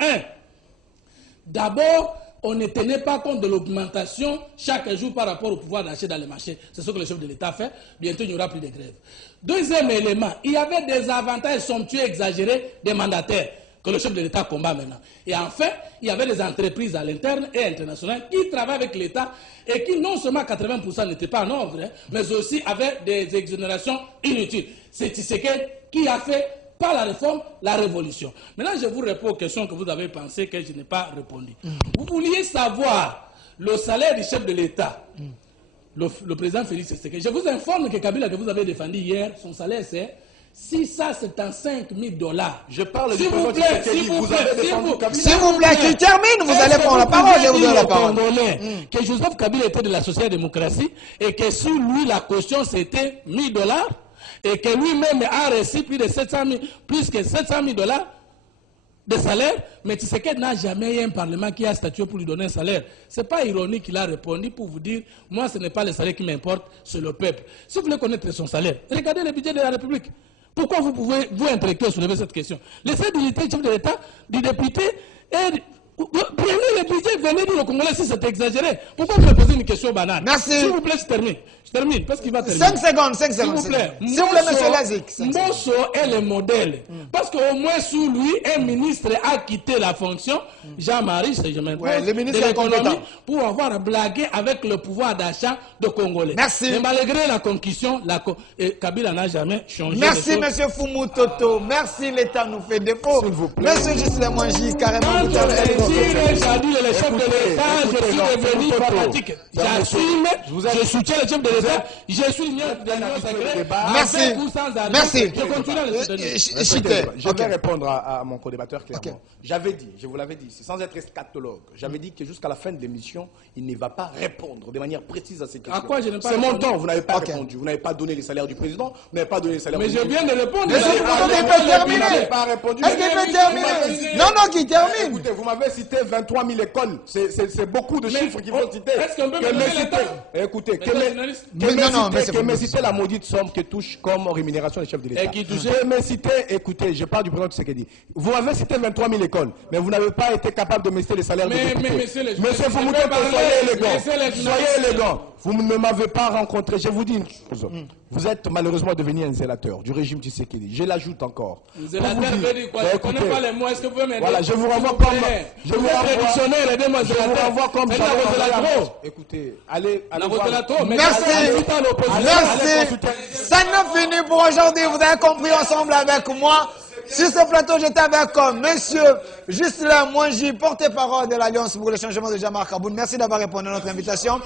D'abord, on ne tenait pas compte de l'augmentation chaque jour par rapport au pouvoir d'achat dans les marchés. C'est ce que le chef de l'État fait. Bientôt, il n'y aura plus de grève. Deuxième élément, il y avait des avantages somptueux exagérés des mandataires que le chef de l'État combat maintenant. Et enfin, il y avait des entreprises à l'interne et internationales qui travaillent avec l'État et qui non seulement 80% n'étaient pas en ordre, mais aussi avaient des exonérations inutiles. C'est Tshisekedi qui a fait, par la réforme, la révolution. Maintenant, je vous réponds aux questions que vous avez pensé que je n'ai pas répondu. Vous vouliez savoir le salaire du chef de l'État, le président Félix Tshisekedi. Je vous informe que Kabila, que vous avez défendu hier, son salaire c'est 675 000 $. Je parle du président Tshisekedi. S'il vous plaît, qu'il termine, vous allez prendre la parole, je vous donne la parole. Que Joseph Kabila était de la social-démocratie et que sur lui, la caution c'était 1 000 $ et que lui-même a reçu plus que 700 000 $ de salaire, mais Tshisekedi n'a jamais eu un parlement qui a statué pour lui donner un salaire. Ce n'est pas ironique qu'il a répondu pour vous dire, moi ce n'est pas le salaire qui m'importe, c'est le peuple. Si vous voulez connaître son salaire, regardez le budget de la République. Pourquoi vous pouvez, vous intellectuels, soulever cette question? Les chefs d'unité, chef de l'État, du député et Prenez le budget, venez dire aux Congolais si c'est exagéré. Pourquoi vous me posez une question banale? Merci. S'il vous plaît, je termine. Je termine, parce qu'il va terminer. 5 secondes, 5 secondes. S'il vous plaît, monsieur Lazik. Mosso est le modèle. Parce qu'au moins, sous lui, un ministre a quitté la fonction, Jean-Marie, je m'interroge, le ministre de l'économie, pour avoir blagué avec le pouvoir d'achat de Congolais. Merci. Mais malgré la concussion, Kabila n'a jamais changé. Merci, monsieur Fumu Toto. Merci, l'État nous fait défaut. S'il vous plaît. Monsieur Justin Mwangi, carrément. Quand j'ai dit le chef de l'État, je suis devenu pragmatique. J'assume, je soutiens le chef de l'État, je suis l'union secrète. Merci. Merci. Je continue à le soutenir. Je vais répondre à mon co-débatteur clairement. J'avais dit, je vous l'avais dit, sans être eschatologue, j'avais dit que jusqu'à la fin de l'émission, il ne va pas répondre de manière précise à ces questions. À quoi je n'ai pas C'est répondu? mon temps, vous n'avez pas répondu. Vous n'avez pas donné les salaires du président, vous n'avez pas donné les salaires du Mais je président. viens de répondre. Est-ce qu'il peut terminer? Est-ce qu'il peut terminer? Non, non, qu'il termine. Écoutez, vous m'avez cité 23 000 écoles. C'est beaucoup de chiffres qu'il faut citer. Est-ce qu'on peut me donner le temps? Écoutez, mais citer la maudite somme que touche comme rémunération des chefs de l'État. Écoutez, je parle du président Tshisekedi. Vous m'avez cité 23 000 écoles, mais vous n'avez pas été capable de me citer les salaires de députés. Monsieur Fumuto, soyez élégant. Soyez élégant. Vous ne m'avez pas rencontré. Je vous dis une chose. Vous êtes malheureusement devenu un zélateur du régime Tshisekedi. Je l'ajoute encore. Zélateur veut dire quoi? Je ne connais pas les mots. Est-ce que vous pouvez m'aider? Voilà, je vous renvoie comme... Je vous renvoie comme... Écoutez, allez voir. Merci. Merci. Ça ne finit pour aujourd'hui. Vous avez compris ensemble avec moi. Sur ce plateau, j'étais avec monsieur Justin Mwangi, porte-parole de l'Alliance pour le changement de Jean-Marc Aboun. Merci d'avoir répondu à notre invitation.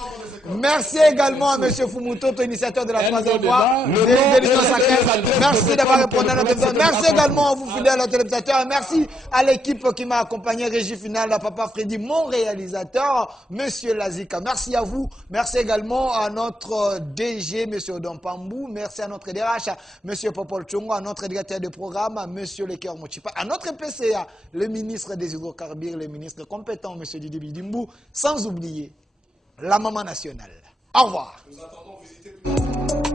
Merci également à monsieur Fumu Toto, initiateur de la troisième voie de l'Union sacrée. Merci d'avoir répondu à notre invitation. Merci également à vous, fidèles téléspectateurs. Merci à l'équipe qui m'a accompagné, régie finale, à Papa Freddy, mon réalisateur, monsieur Lazika. Merci à vous. Merci également à notre DG, monsieur Odon Pambou. Merci à notre DRH, monsieur Popol Chongo, à notre directeur de programme, monsieur Leker Mochipa, à notre PCA, le ministre des hydrocarbures, le ministre compétent, monsieur Didi Bidimbu, sans oublier la maman nationale. Au revoir. Nous attendons visiter tout le monde.